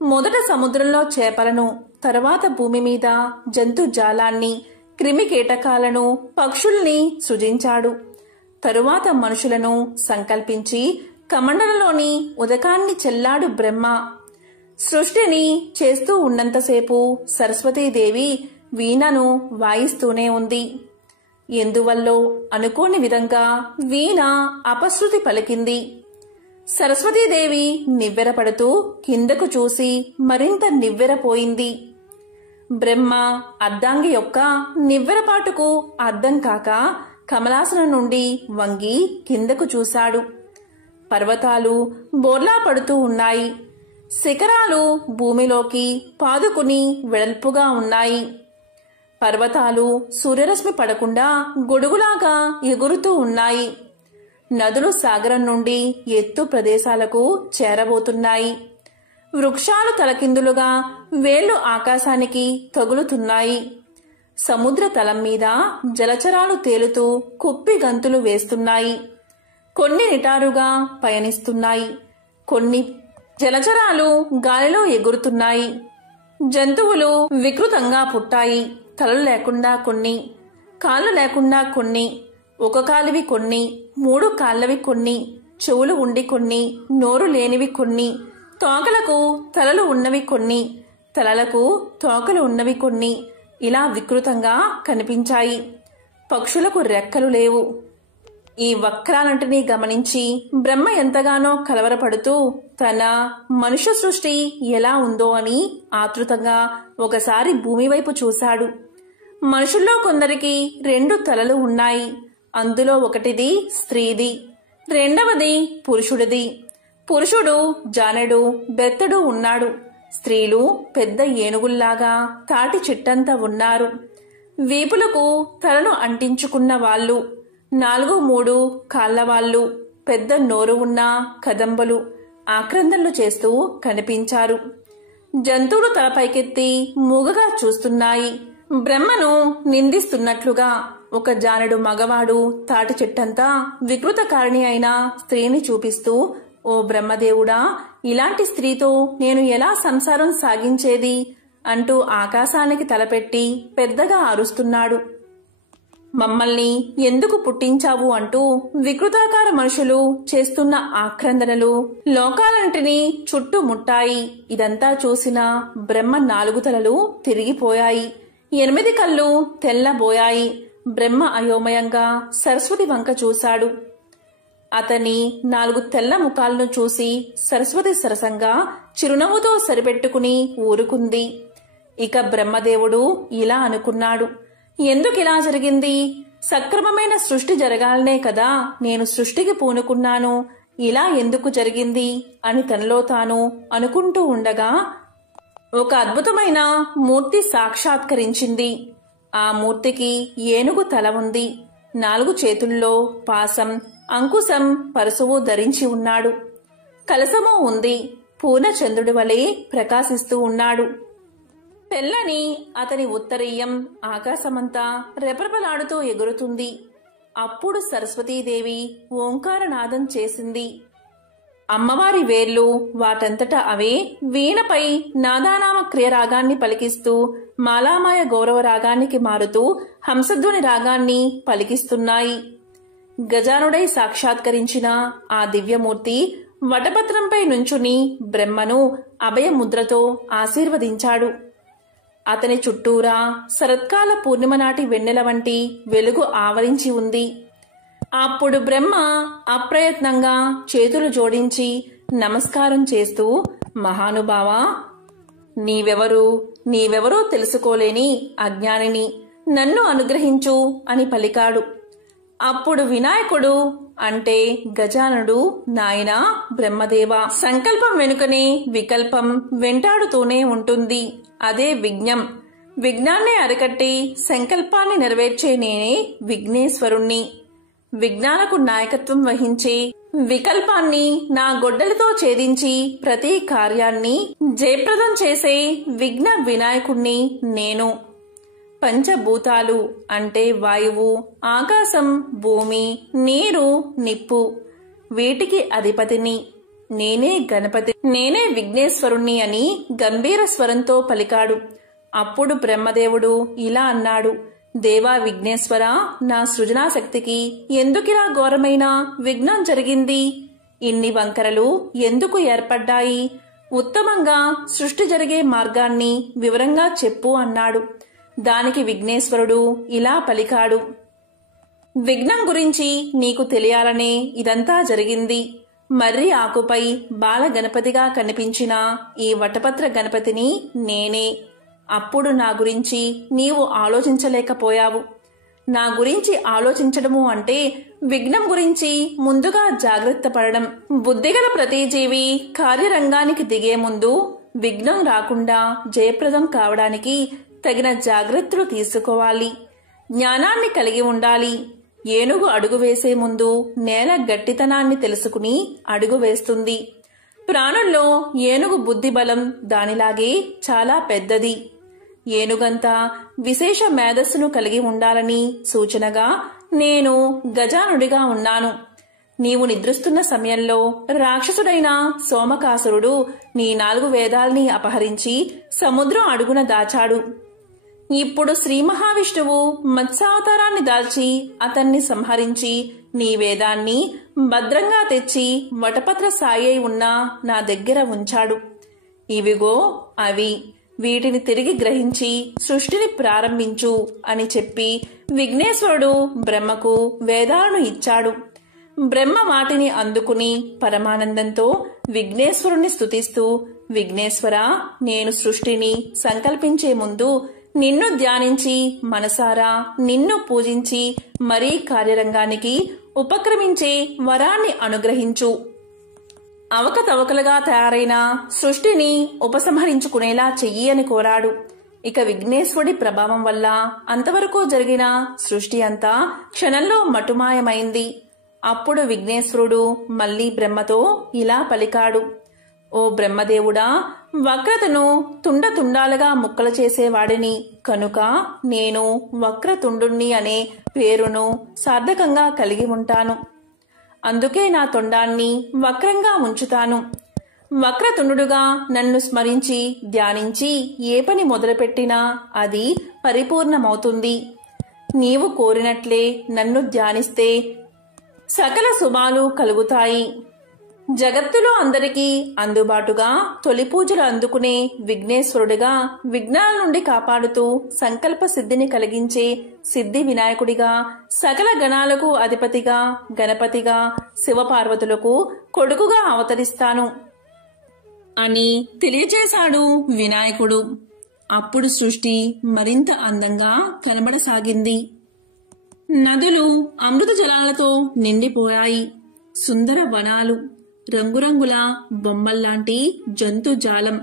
మొదట సముద్రంలో చేపలను, తరువాత భూమి మీద జంతుజాలాన్ని, క్రిమి కీటకాలను, పక్షుల్ని సృజించాడు. తరువాత మనుషులను సంకల్పించి కమండలంలోని ఉదకాన్ని చెల్లాడు బ్రహ్మ. సృష్టిని చేస్తూ ఉన్నంతసేపు సరస్వతీదేవి వీణను వాయిస్తూనే ఉంది. ఎందువల్లో అనుకోని విధంగా వీణ అపశృతి పలికింది. సరస్వతీదేవి నివ్వెరపడుతూ కిందకు చూసి మరింత నివ్వెరపోయింది. బ్రహ్మ అర్ధాంగి యొక్క నివ్వెరపాటుకు అర్థం కాక కమలాసనం నుండి వంగి కిందకు చూశాడు. పర్వతాలు బోర్లా పడుతూ ఉన్నాయి. శిఖరాలు భూమిలోకి పాదుకుని వెడల్పుగా ఉన్నాయి. పర్వతాలు సూర్యరశ్మి పడకుండా గొడుగులాగా ఎగురుతూ ఉన్నాయి. నదులు సాగరం నుండి ఎత్తు ప్రదేశాలకు చేరబోతున్నాయి. వృక్షాలు తలకిందులుగా వేళ్లు ఆకాశానికి తగులుతున్నాయి. సముద్ర తలం మీద జలచరాలు తేలుతూ కుప్పి గంతులు వేస్తున్నాయి. కొన్ని నిటారుగా పయనిస్తున్నాయి. కొన్ని జలచరాలు గాలిలో ఎగురుతున్నాయి. జంతువులు వికృతంగా పుట్టాయి. తలలు లేకుండా కొన్ని, కాళ్ళు లేకుండా కొన్ని, ఒక కాలివి కొన్ని, 3 కాళ్ళవి కొన్ని, చెవులు ఉండి కొన్ని, నోరు లేనివి కొన్ని, తోకలకు తలలు ఉన్నవి కొన్ని, తలలకు తోకలు ఉన్నవి కొన్ని, ఇలా వికృతంగా కనిపించాయి. పక్షులకు రెక్కలు లేవు. ఈ వక్రాలంటినీ గమనించి బ్రహ్మ ఎంతగానో కలవరపడుతూ తన మనుష్య సృష్టి ఎలా ఉందో అని ఆతృతంగా ఒకసారి భూమి వైపు చూశాడు. మనుషుల్లో కొందరికి 2 తలలు ఉన్నాయి. అందులో ఒకటిది స్త్రీది, రెండవది పురుషుడిది. పురుషుడు జానెడు బెత్తడు ఉన్నాడు. స్త్రీలు పెద్ద ఏనుగుల్లాగా తాటి చెట్టంత ఉన్నారు. వీపులకు తలను అంటించుకున్న వాళ్ళు, 4-3 కాళ్లవాళ్లు, పెద్ద నోరు ఉన్న కదంబలు ఆక్రందనలు చేస్తూ కనిపించారు. జంతువులు తలపైకెత్తి మూగగా చూస్తున్నాయి. బ్రహ్మను నిందిస్తున్నట్లుగా ఒక జానెడు మగవాడు తాటి చెట్టంతా వికృతకారిణి అయిన స్త్రీని చూపిస్తూ, ఓ బ్రహ్మదేవుడా, ఇలాంటి స్త్రీతో నేను ఎలా సంసారం సాగించేది అంటూ ఆకాశానికి తలపెట్టి పెద్దగా అరుస్తున్నాడు. మమ్మల్ని ఎందుకు పుట్టించావు అంటూ వికృతాకార మనుషులు చేస్తున్న ఆక్రందనలు లోకాలంటిని చుట్టుముట్టాయి. ఇదంతా చూసిన బ్రహ్మ 4 తలలు తిరిగిపోయాయి. 8 కళ్ళు తెల్లబోయాయి. బ్రహ్మ అయోమయంగా సరస్వతి వంక చూశాడు. అతని 4 తెల్ల ముఖాలను చూసి సరస్వతి సరసంగా చిరునవ్వుతో సరిపెట్టుకుని ఊరుకుంది. ఇక బ్రహ్మదేవుడు ఇలా అనుకున్నాడు, ఎందుకిలా జరిగింది? సక్రమమైన సృష్టి జరగాలనే కదా నేను సృష్టికి పూనుకున్నాను, ఇలా ఎందుకు జరిగింది అని తనలో తాను అనుకుంటూ ఉండగా ఒక అద్భుతమైన మూర్తి సాక్షాత్కరించింది. ఆ మూర్తికి ఏనుగు తల ఉంది. 4 చేతుల్లో పాసం, అంకుశం, పరశువు ధరించి ఉన్నాడు. కలశము ఉంది. పూర్ణచంద్రుడి వలె ప్రకాశిస్తూ ఉన్నాడు. తెల్లని అతని ఉత్తరీయం ఆకాశమంతా రెపరెపలాడుతూ ఎగురుతుంది. అప్పుడు సరస్వతీదేవి ఓంకారనాదం చేసింది. అమ్మవారి వేర్లు వాటంతట అవే వీణపై నాదానామ క్రియ రాగాన్ని పలికిస్తూ మాలామాయ గౌరవ రాగానికి మారుతూ హంసధ్వని రాగాన్ని పలికిస్తున్నాయి. గజానుడై సాక్షాత్కరించిన ఆ దివ్యమూర్తి వటపత్రంపై నుంచుని బ్రహ్మను అభయముద్రతో ఆశీర్వదించాడు. అతని చుట్టూరా శరత్కాల పూర్ణిమ నాటి వెన్నెల వంటి వెలుగు ఆవరించి ఉంది. అప్పుడు బ్రహ్మ అప్రయత్నంగా చేతులు జోడించి నమస్కారం చేస్తూ, మహానుభావా, నీవెవరో తెలుసుకోలేని అజ్ఞానిని, నన్ను అనుగ్రహించు అని పలికాడు. అప్పుడు వినాయకుడు అంటే గజాననుడు, నాయనా బ్రహ్మదేవ, సంకల్పం వెనుకనే వికల్పం వెంటాడుతూనే ఉంటుంది. అదే విఘ్నం. విఘ్నాన్ని అరికట్టి సంకల్పాన్ని నెరవేర్చే నేనే విఘ్నేశ్వరుణ్ణి. విఘ్నాలకు నాయకత్వం వహించి వికల్పాన్ని నా గొడ్డలితో ఛేదించి ప్రతి కార్యాన్ని జయప్రదం చేసే విఘ్న వినాయకుణ్ణి నేను. పంచభూతాలు అంటే వాయువు, ఆకాశం, భూమి, నీరు, నిప్పు, వీటికి అధిపతిని నేనే గణపతి, నేనే విఘ్నేశ్వరుణ్ణి అని గంభీర స్వరంతో పలికాడు. అప్పుడు బ్రహ్మదేవుడు ఇలా అన్నాడు, దేవా విఘ్నేశ్వర, నా సృజనాశక్తికి ఎందుకిలా ఘోరమైన విఘ్నం జరిగింది? ఇన్ని వంకరలు ఎందుకు ఏర్పడ్డాయి? ఉత్తమంగా సృష్టి జరిగే మార్గాన్ని వివరంగా చెప్పు అన్నాడు. దానికి విఘ్నేశ్వరుడు ఇలా పలికాడు, విఘ్నం గురించి నీకు తెలియాలనే ఇదంతా జరిగింది. మర్రి ఆకుపై బాల గణపతిగా కనిపించిన ఈ వటపత్ర గణపతిని నేనే. అప్పుడు నా గురించి నీవు ఆలోచించలేకపోయావు. నా గురించి ఆలోచించడము అంటే విఘ్నం గురించి ముందుగా జాగ్రత్త పడడం. బుద్ధిగల ప్రతి జీవి కార్యరంగానికి దిగే ముందు విఘ్నం రాకుండా జయప్రదం కావడానికి తగిన జాగ్రత్తలు తీసుకోవాలి. జ్ఞానాన్ని కలిగి ఉండాలి. ఏనుగు అడుగు వేసే ముందు నేల గట్టితనాన్ని తెలుసుకుని అడుగు వేస్తుంది. ప్రాణుల్లో ఏనుగు బుద్ధి బలం దానిలాగే చాలా పెద్దది. ఏనుగంతా విశేష మేధస్సును కలిగి ఉండాలని సూచనగా నేను గజానుడిగా ఉన్నాను. నీవు నిద్రిస్తున్న సమయంలో రాక్షసుడైన సోమకాసురుడు నీ 4 వేదాల్ని అపహరించి సముద్రం అడుగున దాచాడు. ఇప్పుడు శ్రీ మహావిష్ణువు మత్స్యావతారాన్ని దాల్చి అతన్ని సంహరించి నీ వేదాన్ని భద్రంగా తెచ్చి వటపత్ర సాయి ఉన్న నా దగ్గర ఉంచాడు. ఇవిగో అవి, వీటిని తిరిగి గ్రహించి సృష్టిని ప్రారంభించు అని చెప్పి విఘ్నేశ్వరుడు బ్రహ్మకు వేదాలను ఇచ్చాడు. బ్రహ్మ వాటిని అందుకుని పరమానందంతో విఘ్నేశ్వరుణ్ణి స్తుతిస్తూ, విఘ్నేశ్వర, నేను సృష్టిని సంకల్పించే ముందు నిన్ను ధ్యానించి మనసారా నిన్ను పూజించి మరీ కార్యరంగానికి ఉపక్రమించే వరాన్ని అనుగ్రహించు. అవకతవకలుగా తయారైన సృష్టిని ఉపసంహరించుకునేలా చెయ్యి అని కోరాడు. ఇక విఘ్నేశ్వరుడి ప్రభావం వల్ల అంతవరకు జరిగిన సృష్టి అంతా క్షణంలో మటుమాయమైంది. అప్పుడు విఘ్నేశ్వరుడు మళ్లీ బ్రహ్మతో ఇలా పలికాడు, ఓ బ్రహ్మదేవుడా, వక్రతను తుండతుండాలుగా ముక్కలు చేసేవాడిని కనుక నేను వక్రతుండుణ్ణి అనే పేరును సార్థకంగా కలిగి ఉంటాను. అందుకే నా తొండాన్ని వక్రంగా ఉంచుతాను. వక్రతుండుడుగా నన్ను స్మరించి ధ్యానించి ఏ పని మొదలుపెట్టినా అది పరిపూర్ణమవుతుంది. నీవు కోరినట్లే నన్ను ధ్యానిస్తే సకల శుభాలు కలుగుతాయి. జగత్తులో అందరికీ అందుబాటుగా తొలి పూజలు అందుకునే విఘ్నేశ్వరుడిగా, విఘ్నాల నుండి కాపాడుతూ సంకల్ప సిద్ధిని కలిగించే సిద్ధి వినాయకుడిగా, సకల గణాలకు అధిపతిగా గణపతిగా, శివపార్వతులకు కొడుకుగా అవతరిస్తాను అని తెలియజేశాడు వినాయకుడు. అప్పుడు సృష్టి మరింత అందంగా కనబడసాగింది. నదులు అమృత జలాలతో నిండిపోయాయి. సుందర వనాలు, రంగురంగుల బొమ్మల్లాంటి జంతుజాలం,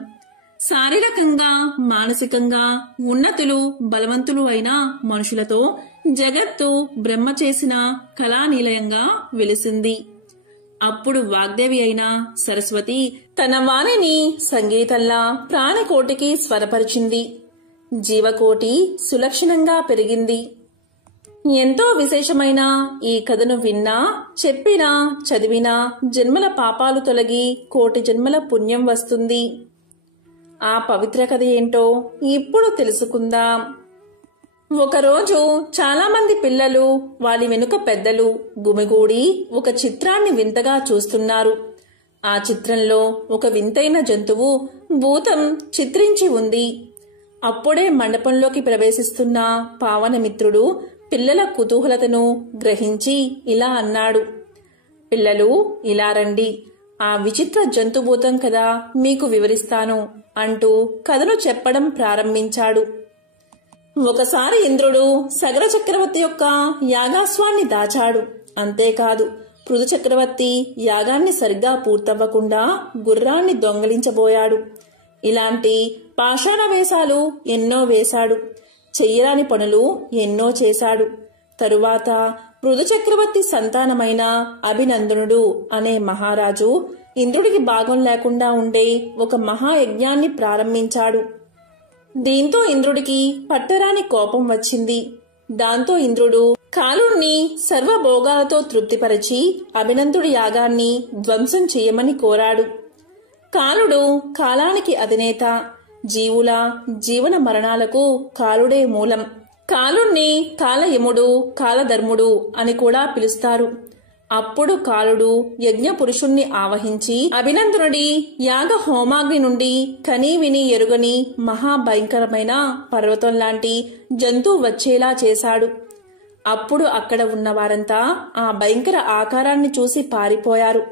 శారీరకంగా మానసికంగా ఉన్నతులు బలవంతులు అయిన మనుషులతో జగత్తు బ్రహ్మ చేసిన కళానిలయంగా వెలిసింది. అప్పుడు వాగ్దేవి అయిన సరస్వతి తన వాణిని సంగీతంలా ప్రాణికోటికి స్వరపరిచింది. జీవకోటి సులక్షణంగా పెరిగింది. ఎంతో విశేషమైన ఈ కథను విన్నా, చెప్పినా, చదివినా జన్మల పాపాలు తొలగి కోటి జన్మల పుణ్యం వస్తుంది. ఆ పవిత్ర కథ ఏంటో ఇప్పుడు తెలుసుకుందాం. ఒకరోజు చాలా మంది పిల్లలు, వాళ్ళ వెనుక పెద్దలు గుమిగూడి ఒక చిత్రాన్ని వింతగా చూస్తున్నారు. ఆ చిత్రంలో ఒక వింతైన జంతువు భూతం చిత్రించి ఉంది. అప్పుడే మండపంలోకి ప్రవేశిస్తున్న పావనమిత్రుడు పిల్లల కుతూహలతను గ్రహించి ఇలా అన్నాడు. పిల్లలు, ఇలా రండి, ఆ విచిత్ర జంతుభూతం కదా మీకు వివరిస్తాను అంటూ కథను చెప్పడం ప్రారంభించాడు. ఒకసారి ఇంద్రుడు సగర చక్రవర్తి యొక్క యాగాశ్వాన్ని దాచాడు. అంతేకాదు, పృథు చక్రవర్తి యాగాన్ని సరిగ్గా పూర్తవ్వకుండా గుర్రాన్ని దొంగలించబోయాడు. ఇలాంటి పాషాణ వేషాలు ఎన్నో వేశాడు. చెయ్యరాని పనులు ఎన్నో చేశాడు. తరువాత పృథు చక్రవర్తి సంతానమైన అభినందనుడు అనే మహారాజు ఇంద్రుడికి భాగం లేకుండా ఉండే ఒక మహాయజ్ఞాన్ని ప్రారంభించాడు. దీంతో ఇంద్రుడికి పట్టరాని కోపం వచ్చింది. దాంతో ఇంద్రుడు కాలుణ్ణి సర్వభోగాలతో తృప్తిపరిచి అభినందుడి యాగాన్ని ధ్వంసం చేయమని కోరాడు. కాలుడు కాలానికి అధినేత. జీవుల జీవన మరణాలకు కాలుడే మూలం. కాలుణ్ణి కాలయముడు, కాలధర్ముడు అని కూడా పిలుస్తారు. అప్పుడు కాలుడు యజ్ఞపురుషుణ్ణి ఆవహించి అభినందనుడి యాగ హోమాగ్ని నుండి కనీ విని ఎరుగని మహాభయంకరమైన పర్వతం లాంటి జంతువు వచ్చేలా చేశాడు. అప్పుడు అక్కడ ఉన్న వారంతా ఆ భయంకర ఆకారాన్ని చూసి పారిపోయారు.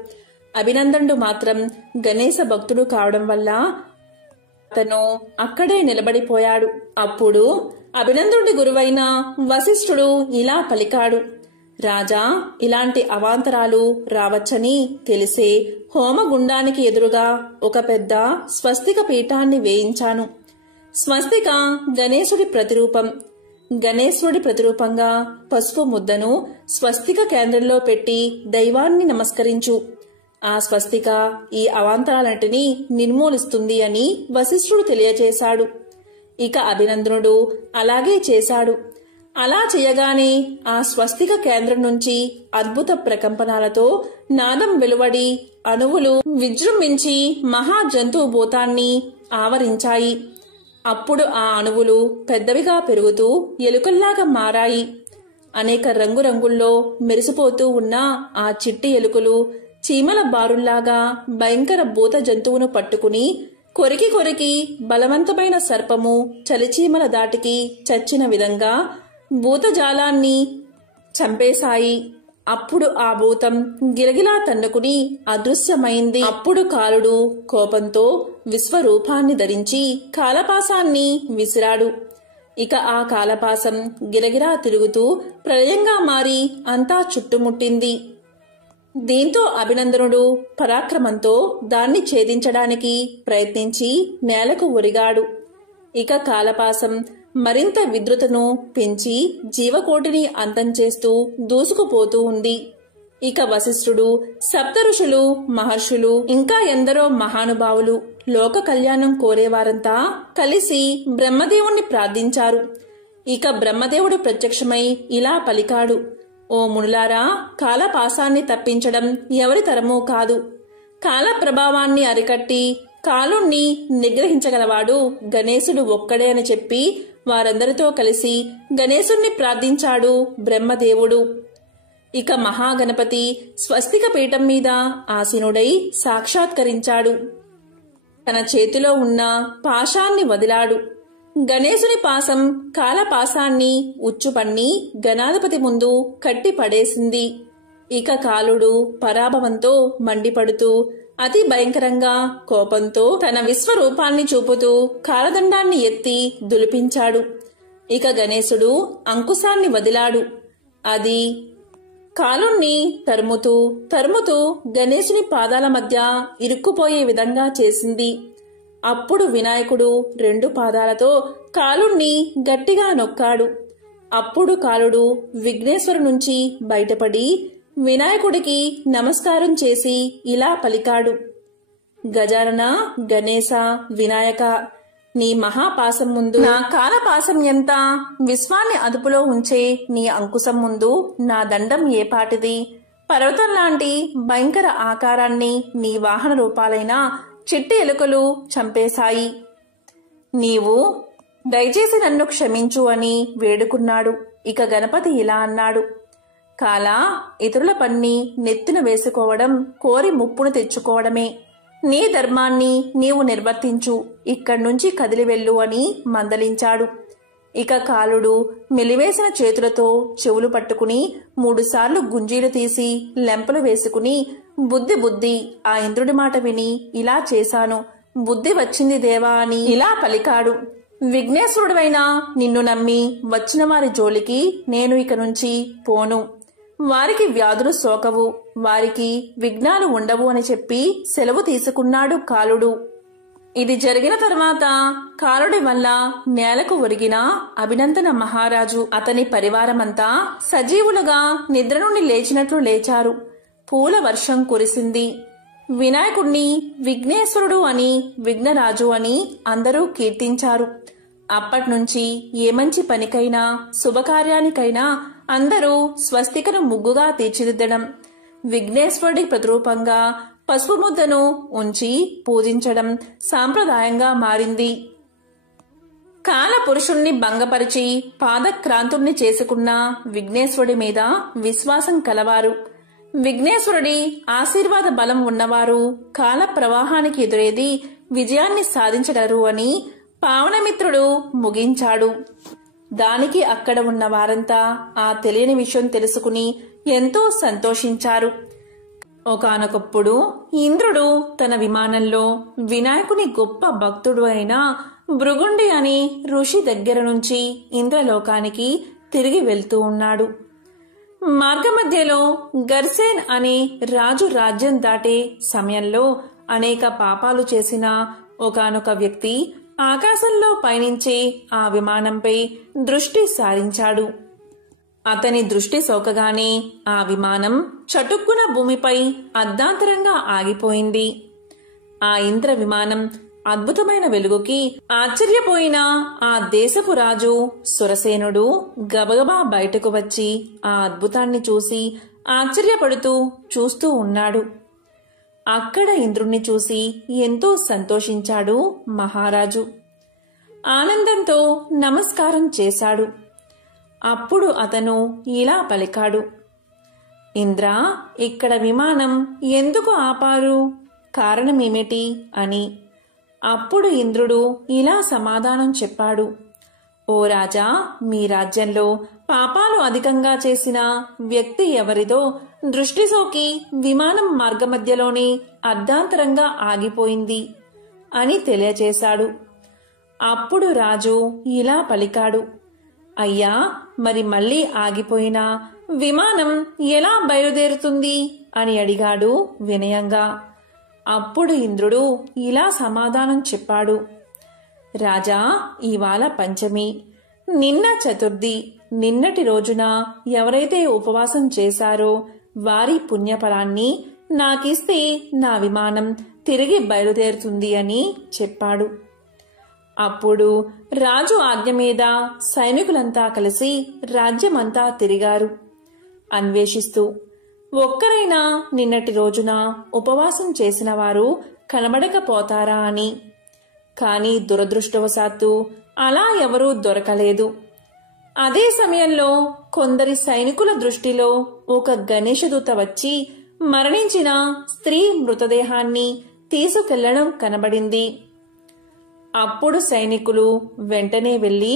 అభినందనుడు మాత్రం గణేశ భక్తుడు కావడం వల్ల అతను అక్కడే నిలబడిపోయాడు. అప్పుడు అభినందనుడి గురువైన వశిష్ఠుడు ఇలా పలికాడు. రాజా, ఇలాంటి అవాంతరాలు రావచ్చని తెలిసే హోమగుండానికి ఎదురుగా ఒక పెద్ద స్వస్తిక పీఠాన్ని వేయించాను. స్వస్తిక గణేశుడి ప్రతిరూపం. గణేశుడి ప్రతిరూపంగా పసుపు ముద్దను స్వస్తిక కేంద్రంలో పెట్టి దైవాన్ని నమస్కరించు. ఆ స్వస్తిక ఈ అవాంతరాలన్నిటినీ నిర్మూలిస్తుంది అని వశిష్ఠుడు తెలియజేశాడు. ఇక అభినందనుడు అలాగే చేశాడు. అలా చేయగానే ఆ స్వస్తిక కేంద్రం నుంచి అద్భుత ప్రకంపనాలతో నాదం వెలువడి అణువులు విజృంభించి మహా జంతువు భూతాన్ని ఆవరించాయి. అప్పుడు ఆ అణువులు పెద్దవిగా పెరుగుతూ ఎలుకల్లాగా మారాయి. అనేక రంగురంగుల్లో మెరిసిపోతూ ఉన్న ఆ చిట్టి ఎలుకలు చీమల బారుల్లాగా భయంకర భూత జంతువును పట్టుకుని కొరికి కొరికి బలవంతమైన సర్పము చలిచీమల దాటికి చచ్చిన విధంగా భూతజాలాన్ని చంపేశాయి. అప్పుడు ఆ భూతం గిలగిలా తన్నుకుని అదృశ్యమైంది. అప్పుడు కాలుడు కోపంతో విశ్వరూపాన్ని ధరించి కాలపాసాన్ని విసిరాడు. ఇక ఆ కాలపాసం గిరగిరా తిరుగుతూ ప్రళయంగా మారి అంతా చుట్టుముట్టింది. దీంతో అభినందనుడు పరాక్రమంతో దాన్ని ఛేదించడానికి ప్రయత్నించి నేలకు ఒరిగాడు. ఇక కాలపాసం మరింత విద్రుతను పెంచి జీవకోటిని అంతం చేస్తూ దూసుకుపోతూ ఉంది. ఇక వశిష్ఠుడు, సప్త ఋషులు, మహర్షులు, ఇంకా ఎందరో మహానుభావులు, లోక కళ్యాణం కోరేవారంతా కలిసి బ్రహ్మదేవుణ్ణి ప్రార్థించారు. ఇక బ్రహ్మదేవుడు ప్రత్యక్షమై ఇలా పలికాడు. ఓ మునులారా, కాలపాసాన్ని తప్పించడం ఎవరి తరమూ కాదు. కాల ప్రభావాన్ని అరికట్టి కాలుణ్ణి నిగ్రహించగలవాడు గణేశుడు ఒక్కడే అని చెప్పి వారందరితో కలిసి గణేశుణ్ణి ప్రార్థించాడు బ్రహ్మదేవుడు. ఇక మహాగణపతి స్వస్తిక పీఠం మీద ఆసీనుడై సాక్షాత్కరించాడు. తన చేతిలో ఉన్న పాశాన్ని వదిలాడు. గణేశుని పాసం కాలపాసాన్ని ఉచ్చుపన్ని గణాధిపతి ముందు కట్టి పడేసింది. ఇక కాలుడు పరాభవంతో మండిపడుతూ అతి భయంకరంగా కోపంతో తన విశ్వరూపాన్ని చూపుతూ కాలదండాన్ని ఎత్తి దులిపించాడు. ఇక గణేశుడు అంకుశాన్ని వదిలాడు. అది కాలుణ్ణి తరుముతూ తరుముతూ గణేశుని పాదాల మధ్య ఇరుక్కుపోయే విధంగా చేసింది. అప్పుడు వినాయకుడు 2 పాదాలతో కాలుణ్ణి గట్టిగా నొక్కాడు. అప్పుడు కాలుడు విఘ్నేశ్వరు నుంచి బయటపడి వినాయకుడికి నమస్కారం చేసి ఇలా పలికాడు: గజానన, గణేశ, వినాయక, నీ మహాపాసం ముందు నా కాలపాసం ఎంత? విశ్వాన్ని అదుపులో ఉంచే నీ అంకుశం ముందు నా దండం ఏపాటిది? పర్వతం లాంటి భయంకర ఆకారాన్ని నీ వాహన రూపాలైన చిట్టి ఎలుకలు చంపేశాయి. నీవు దయచేసి నన్ను క్షమించు అని వేడుకున్నాడు. ఇక గణపతి ఇలా అన్నాడు: కాలా, ఇతరుల పన్ని నెత్తిన వేసుకోవడం కోరి ముప్పును తెచ్చుకోవడమే. నీ ధర్మాన్ని నీవు నిర్వర్తించు, ఇక్కడి నుంచి కదిలి వెళ్ళు అని మందలించాడు. ఇక కాలుడు మెలివేసిన చేతులతో చెవులు పట్టుకుని 3 సార్లు గుంజీలు తీసి లెంపలు వేసుకుని బుద్ధి ఆ ఇంద్రుడి మాట విని ఇలా చేశాను, బుద్ధి వచ్చింది దేవా అని ఇలా పలికాడు. విఘ్నేశ్వరుడైనా నిన్ను నమ్మి వచ్చిన వారి జోలికి నేను ఇక నుంచి పోను. వారికి వ్యాధులు సోకవు, వారికి విఘ్నాలు ఉండవు అని చెప్పి సెలవు తీసుకున్నాడు కాలుడు. ఇది జరిగిన తర్వాత కాలుడి వల్ల నేలకు ఒరిగిన అభినందన మహారాజు అతని పరివారమంతా సజీవులుగా నిద్ర నుండి లేచినట్లు లేచారు. పూల వర్షం కురిసింది. వినాయకుణ్ణి విఘ్నేశ్వరుడు అని, విఘ్నరాజు అని అందరూ కీర్తించారు. అప్పట్నుంచి ఏ మంచి పనికైనా శుభకార్యానికైనా అందరూ స్వస్తికను ముగ్గుగా తీర్చిదిద్దడం, విఘ్నేశ్వరుడి ప్రతిరూపంగా పసుపు ముద్దను ఉంచి పూజించడం సాంప్రదాయంగా మారింది. కాల పురుషుణ్ణి భంగపరిచి పాదక్రాంతుణ్ణి చేసుకున్న విఘ్నేశ్వరుడి మీద విశ్వాసం కలవారు, విఘ్నేశ్వరుడి ఆశీర్వాద బలం ఉన్నవారు కాల ప్రవాహానికి ఎదురేది విజయాన్ని సాధించగలరు అని పావనమిత్రుడు ముగించాడు. దానికి అక్కడ ఉన్న వారంతా ఆ తెలియని విషయం తెలుసుకుని ఎంతో సంతోషించారు. ఒకానొకప్పుడు ఇంద్రుడు తన విమానంలో వినాయకుని గొప్ప భక్తుడు అయిన భృగుండి అనే ఋషి దగ్గర నుంచి ఇంద్రలోకానికి తిరిగి వెళ్తూ ఉన్నాడు. మార్గమధ్యలో గర్సేన్ అనే రాజు రాజ్యం దాటే సమయంలో అనేక పాపాలు చేసిన ఒకానొక వ్యక్తి ఆకాశంలో పయనించే ఆ విమానంపై దృష్టి సారించాడు. అతని దృష్టి సోకగానే ఆ విమానం చటుక్కున భూమిపై అర్ధాంతరంగా ఆగిపోయింది. ఆ ఇంద్ర విమానం అద్భుతమైన వెలుగుకి ఆశ్చర్యపోయిన ఆ దేశపు రాజు సురసేనుడు గబగబా బయటకు వచ్చి ఆ అద్భుతాన్ని చూసి ఆశ్చర్యపడుతూ చూస్తూ ఉన్నాడు. అక్కడ ఇంద్రుణ్ణి చూసి ఎంతో సంతోషించాడు మహారాజు. ఆనందంతో నమస్కారం చేశాడు. అప్పుడు అతను ఇలా పలికాడు: ఇంద్ర, ఇక్కడ విమానం ఎందుకు ఆపారు? కారణమేమిటి అని. అప్పుడు ఇంద్రుడు ఇలా సమాధానం చెప్పాడు: ఓ రాజా, మీ రాజ్యంలో పాపాలు అధికంగా చేసిన వ్యక్తి ఎవరిదో దృష్టి సోకి విమానం మార్గమధ్యలోనే అర్ధాంతరంగా ఆగిపోయింది అని తెలియచేశాడు. అప్పుడు రాజు ఇలా పలికాడు: అయ్యా, మరి మళ్ళీ ఆగిపోయిన విమానం ఎలా బయలుదేరుతుంది అని అడిగాడు వినయంగా. అప్పుడు ఇంద్రుడు ఇలా సమాధానం చెప్పాడు: రాజా, ఇవాళ పంచమి, నిన్న చతుర్థి. నిన్నటి రోజున ఎవరైతే ఉపవాసం చేశారో వారి పుణ్యఫలాన్ని నాకిస్తే నా విమానం తిరిగి బయలుదేరుతుంది అని చెప్పాడు. అప్పుడు రాజు ఆజ్ఞ మీద సైనికులంతా కలిసి రాజ్యమంతా తిరిగారు, అన్వేషిస్తూ ఒక్కరైనా నిన్నటి రోజున ఉపవాసం చేసిన వారు కనబడకపోతారా అని. కాని దురదృష్టవశాత్తు అలా ఎవరూ దొరకలేదు. అదే సమయంలో కొందరి సైనికుల దృష్టిలో ఒక గణేశదూత వచ్చి మరణించిన స్త్రీ మృతదేహాన్ని తీసుకెళ్లడం కనబడింది. అప్పుడు సైనికులు వెంటనే వెళ్లి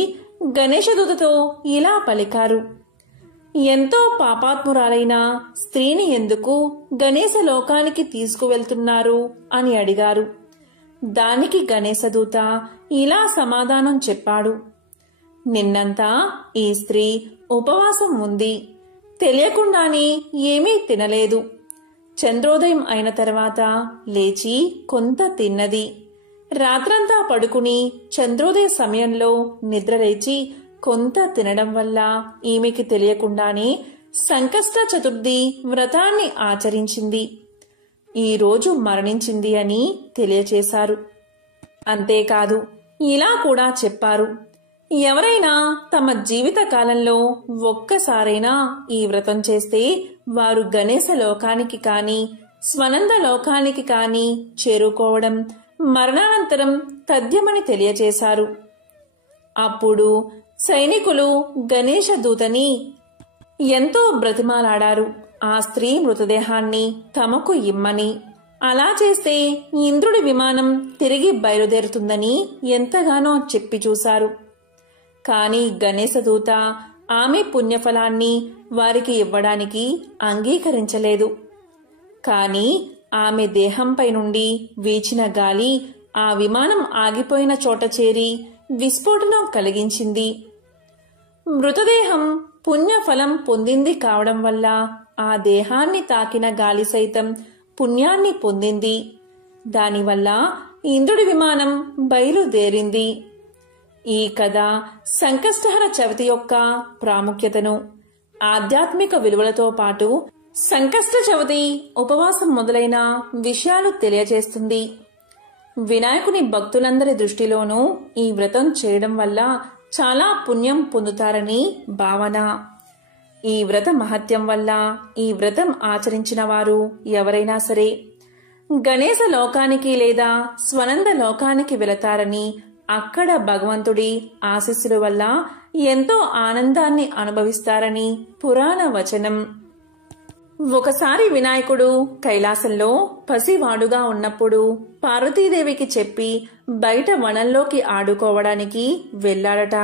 గణేశదూతతో ఇలా పలికారు: ఎంతో పాపాత్మురాలైన స్త్రీని ఎందుకు గణేశ లోకానికి తీసుకువెళ్తున్నారు అని అడిగారు. దానికి గణేశదూత ఇలా సమాధానం చెప్పాడు. నిన్నంతా ఈ స్త్రీ ఉపవాసం ఉంది. తెలియకుండానే ఏమీ తినలేదు. చంద్రోదయం అయిన తర్వాత లేచి కొంత తిన్నది. రాత్రంతా పడుకుని చంద్రోదయ సమయంలో నిద్రలేచి కొంత తినడం వల్ల ఈమెకి తెలియకుండానే సంకష్ట చతుర్థి వ్రతాన్ని ఆచరించింది. ఈరోజు మరణించింది అని తెలియచేశారు. అంతేకాదు ఇలా కూడా చెప్పారు, ఎవరైనా తమ జీవిత కాలంలో ఒక్కసారైనా ఈ వ్రతం చేస్తే వారు గణేశ లోకానికి కాని స్వనంద లోకానికి కాని చేరుకోవడం మరణానంతరం తథ్యమని తెలియచేశారు. అప్పుడు సైనికులు గణేశ దూతని ఎంతో బ్రతిమాలాడారు ఆ స్త్రీ మృతదేహాన్ని తమకు ఇమ్మని. అలా చేస్తే ఇంద్రుడి విమానం తిరిగి బయలుదేరుతుందని ఎంతగానో చెప్పి చూశారు. కాని గణేశదూత ఆమె పుణ్యఫలాన్ని వారికి ఇవ్వడానికి అంగీకరించలేదు. కాని ఆమె దేహంపై నుండి వీచిన గాలి ఆ విమానం ఆగిపోయిన చోట చేరి విస్ఫోటనం కలిగించింది. మృతదేహం పుణ్యఫలం పొందింది కావడం వల్ల ఆ దేహాన్ని తాకిన గాలి సైతం పుణ్యాన్ని పొందింది. దానివల్ల ఇంద్రుడి విమానం బయలుదేరింది. ఈ కథ సంకష్టహర చవితి యొక్క ప్రాముఖ్యతను, ఆధ్యాత్మిక విలువలతో పాటు సంకష్ట చవితి ఉపవాసం మొదలైన విషయాలు తెలియజేస్తుంది. వినాయకుని భక్తులందరి దృష్టిలోనూ ఈ వ్రతం చేయడం వల్ల చాలా పుణ్యం పొందుతారని భావన. ఈ వ్రత మహత్యం వల్ల ఈ వ్రతం ఆచరించిన వారు ఎవరైనా సరే గణేశ లోకానికి లేదా స్వనంద లోకానికి వెళతారని, అక్కడ భగవంతుడి ఆశీస్సుల వల్ల ఎంతో ఆనందాన్ని అనుభవిస్తారని పురాణ వచనం. ఒకసారి వినాయకుడు కైలాసంలో పసివాడుగా ఉన్నప్పుడు పార్వతీదేవికి చెప్పి బయట వనంలోకి ఆడుకోవడానికి వెళ్ళాడట.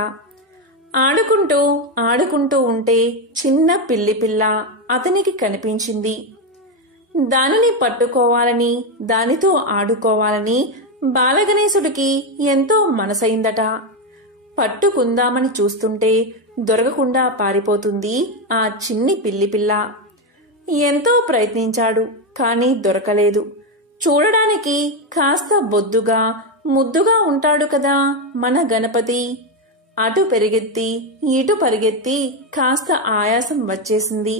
ఆడుకుంటూ ఆడుకుంటూ ఉంటే చిన్న పిల్లి పిల్ల అతనికి కనిపించింది. దానిని పట్టుకోవాలని, దానితో ఆడుకోవాలని బాలగణేశుడికి ఎంతో మనసైందట. పట్టుకుందామని చూస్తుంటే దొరకకుండా పారిపోతుంది ఆ చిన్ని పిల్లి పిల్ల. ఎంతో ప్రయత్నించాడు, కానీ దొరకలేదు. చూడడానికి కాస్త బొద్దుగా ముద్దుగా ఉంటాడు కదా మన గణపతి. అటు పెరిగెత్తి ఇటు పరిగెత్తి కాస్త ఆయాసం వచ్చేసింది.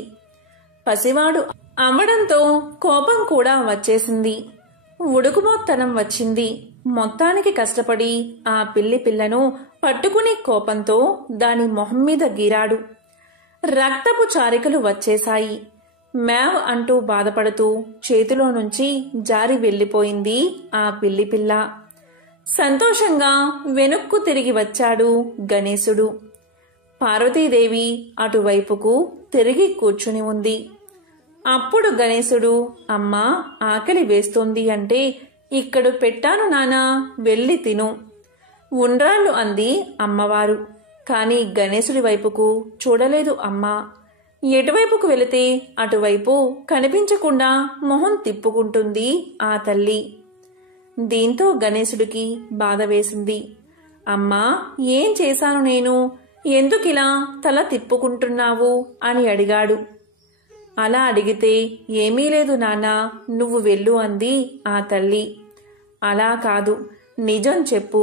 పసివాడు అవ్వడంతో కోపం కూడా వచ్చేసింది. ఉడుకుమోత్తనం వచ్చింది. మొత్తానికి కష్టపడి ఆ పిల్లి పిల్లను పట్టుకుని కోపంతో దాని మొహం మీద గీరాడు. రక్తపు చారికలు వచ్చేశాయి. మేవ్ అంటూ బాధపడుతూ చేతిలో నుంచి జారి వెళ్లిపోయింది ఆ పిల్లి పిల్ల. సంతోషంగా వెనుక్కు తిరిగి వచ్చాడు గణేశుడు. పార్వతీదేవి అటువైపుకు తిరిగి కూర్చుని ఉంది. అప్పుడు గణేశుడు, అమ్మా ఆకలి వేస్తోంది అంటే, ఇక్కడ పెట్టాను నానా, వెళ్ళి తిను. ఉండ్రాళ్ళు అంది అమ్మవారు. కాని గణేశుడి వైపుకు చూడలేదు అమ్మ. ఎటువైపుకు వెళితే అటువైపు కనిపించకుండా మొహం తిప్పుకుంటుంది ఆ తల్లి. దీంతో గణేశుడికి బాధ వేసింది. అమ్మా ఏం చేశాను నేను, ఎందుకిలా తల తిప్పుకుంటున్నావు అని అడిగాడు. అలా అడిగితే ఏమీ లేదు నాన్నా, నువ్వు వెళ్ళు అంది ఆ తల్లి. అలా కాదు, నిజం చెప్పు,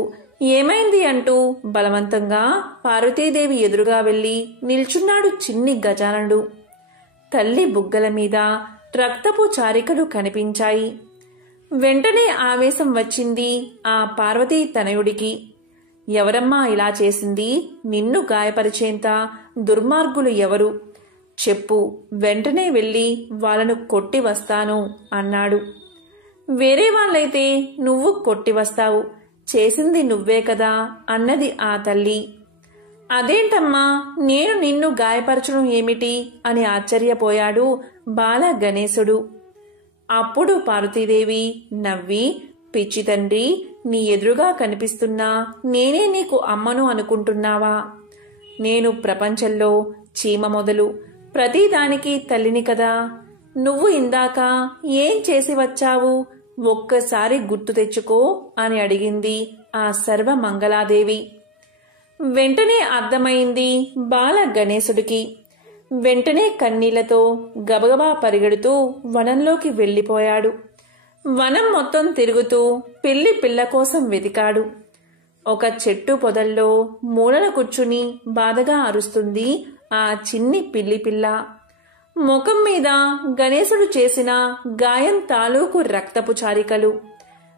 ఏమైంది అంటూ బలవంతంగా పార్వతీదేవి ఎదురుగా వెళ్లి నిల్చున్నాడు చిన్ని గజాననుడు. తల్లి బుగ్గల మీద రక్తపు చారికలు కనిపించాయి. వెంటనే ఆవేశం వచ్చింది ఆ పార్వతీ తనయుడికి. ఎవరమ్మా ఇలా చేసింది? నిన్ను గాయపరిచేంత దుర్మార్గులు ఎవరు? చెప్పు, వెంటనే వెళ్ళి వాళ్ళను కొట్టి వస్తాను అన్నాడు. వేరే వాళ్ళైతే నువ్వు కొట్టి వస్తావు, చేసింది నువ్వే కదా అన్నది ఆ తల్లి. అదేంటమ్మా, నేను నిన్ను గాయపరచడం ఏమిటి అని ఆశ్చర్యపోయాడు బాల గణేశుడు. అప్పుడు పార్వతీదేవి నవ్వి, పిచ్చి తండ్రి, నీ ఎదురుగా కనిపిస్తున్నా నేనే నీకు అమ్మను అనుకుంటున్నావా? నేను ప్రపంచంలో చీమ మొదలు ప్రతిదానికి తల్లిని కదా. నువ్వు ఇందాక ఏం చేసి వచ్చావు, ఒక్కసారి గుర్తు తెచ్చుకో అని అడిగింది ఆ సర్వమంగళాదేవి. వెంటనే అర్థమైంది బాల గణేశుడికి. వెంటనే కన్నీళ్లతో గబగబా పరిగెడుతూ వనంలోకి వెళ్ళిపోయాడు. వనం మొత్తం తిరుగుతూ పిల్లి పిల్ల కోసం వెతికాడు. ఒక చెట్టు పొదల్లో మూలన కూర్చుని బాధగా అరుస్తుంది ఆ చిన్ని పిల్లి పిల్ల. ముఖం మీద గణేశుడు చేసిన గాయం తాలూకు రక్తపు చారికలు.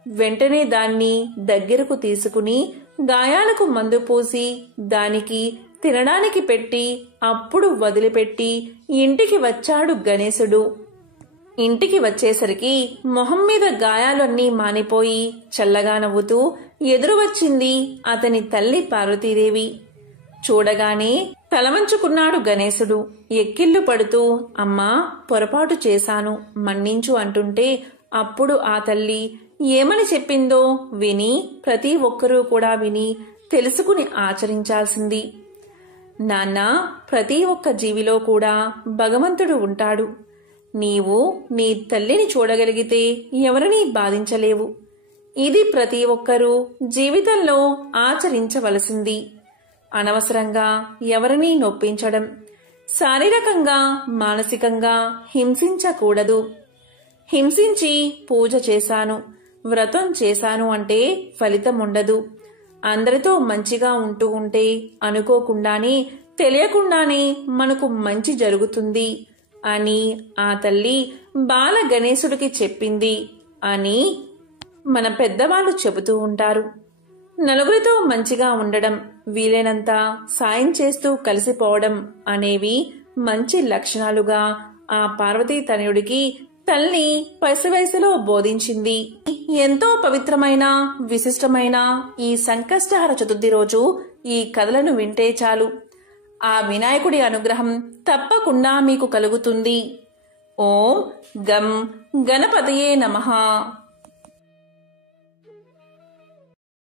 వెంటనే దాన్ని దగ్గరకు తీసుకుని గాయాలకు మందు పూసి దానికి తినడానికి పెట్టి అప్పుడు వదిలిపెట్టి ఇంటికి వచ్చాడు గణేశుడు. ఇంటికి వచ్చేసరికి మొహం మీద గాయాలన్నీ మానిపోయి చల్లగా నవ్వుతూ ఎదురు వచ్చింది అతని తల్లి పార్వతీదేవి. చూడగానే తలవంచుకున్నాడు గణేశుడు. ఎక్కిళ్ళు పడుతూ, అమ్మా, పొరపాటు చేశాను, మన్నించు అంటుంటే అప్పుడు ఆ తల్లి ఏమని చెప్పిందో విని ప్రతి ఒక్కరూ కూడా విని తెలుసుకుని ఆచరించాల్సింది. నాన్న, ప్రతి ఒక్క జీవిలో కూడా భగవంతుడు ఉంటాడు. నీవు నీ తల్లిని చూడగలిగితే ఎవరినీ బాధించలేవు. ఇది ప్రతి ఒక్కరూ జీవితంలో ఆచరించవలసింది. అనవసరంగా ఎవరినీ నొప్పించడం, శారీరకంగా మానసికంగా హింసించకూడదు. హింసించి పూజ చేశాను, వ్రతం చేశాను అంటే ఫలితం ఉండదు. అందరితో మంచిగా ఉంటూ ఉంటే అనుకోకుండానే తెలియకుండానే మనకు మంచి జరుగుతుంది అని ఆ తల్లి బాల గణేశుడికి చెప్పింది అని మన పెద్దవాళ్ళు చెబుతూ ఉంటారు. నలుగురితో మంచిగా ఉండడం, వీలైనంత సాయం చేస్తూ కలిసిపోవడం అనేవి మంచి లక్షణాలుగా ఆ పార్వతీ తనయుడికి తల్లి పసివయసులో బోధించింది. ఎంతో పవిత్రమైన విశిష్టమైన ఈ సంకష్టహర చతుర్థి రోజు ఈ కథలను వింటే చాలు, ఆ వినాయకుడి అనుగ్రహం తప్పకుండా మీకు కలుగుతుంది. ఓం గం గణపతయే నమః.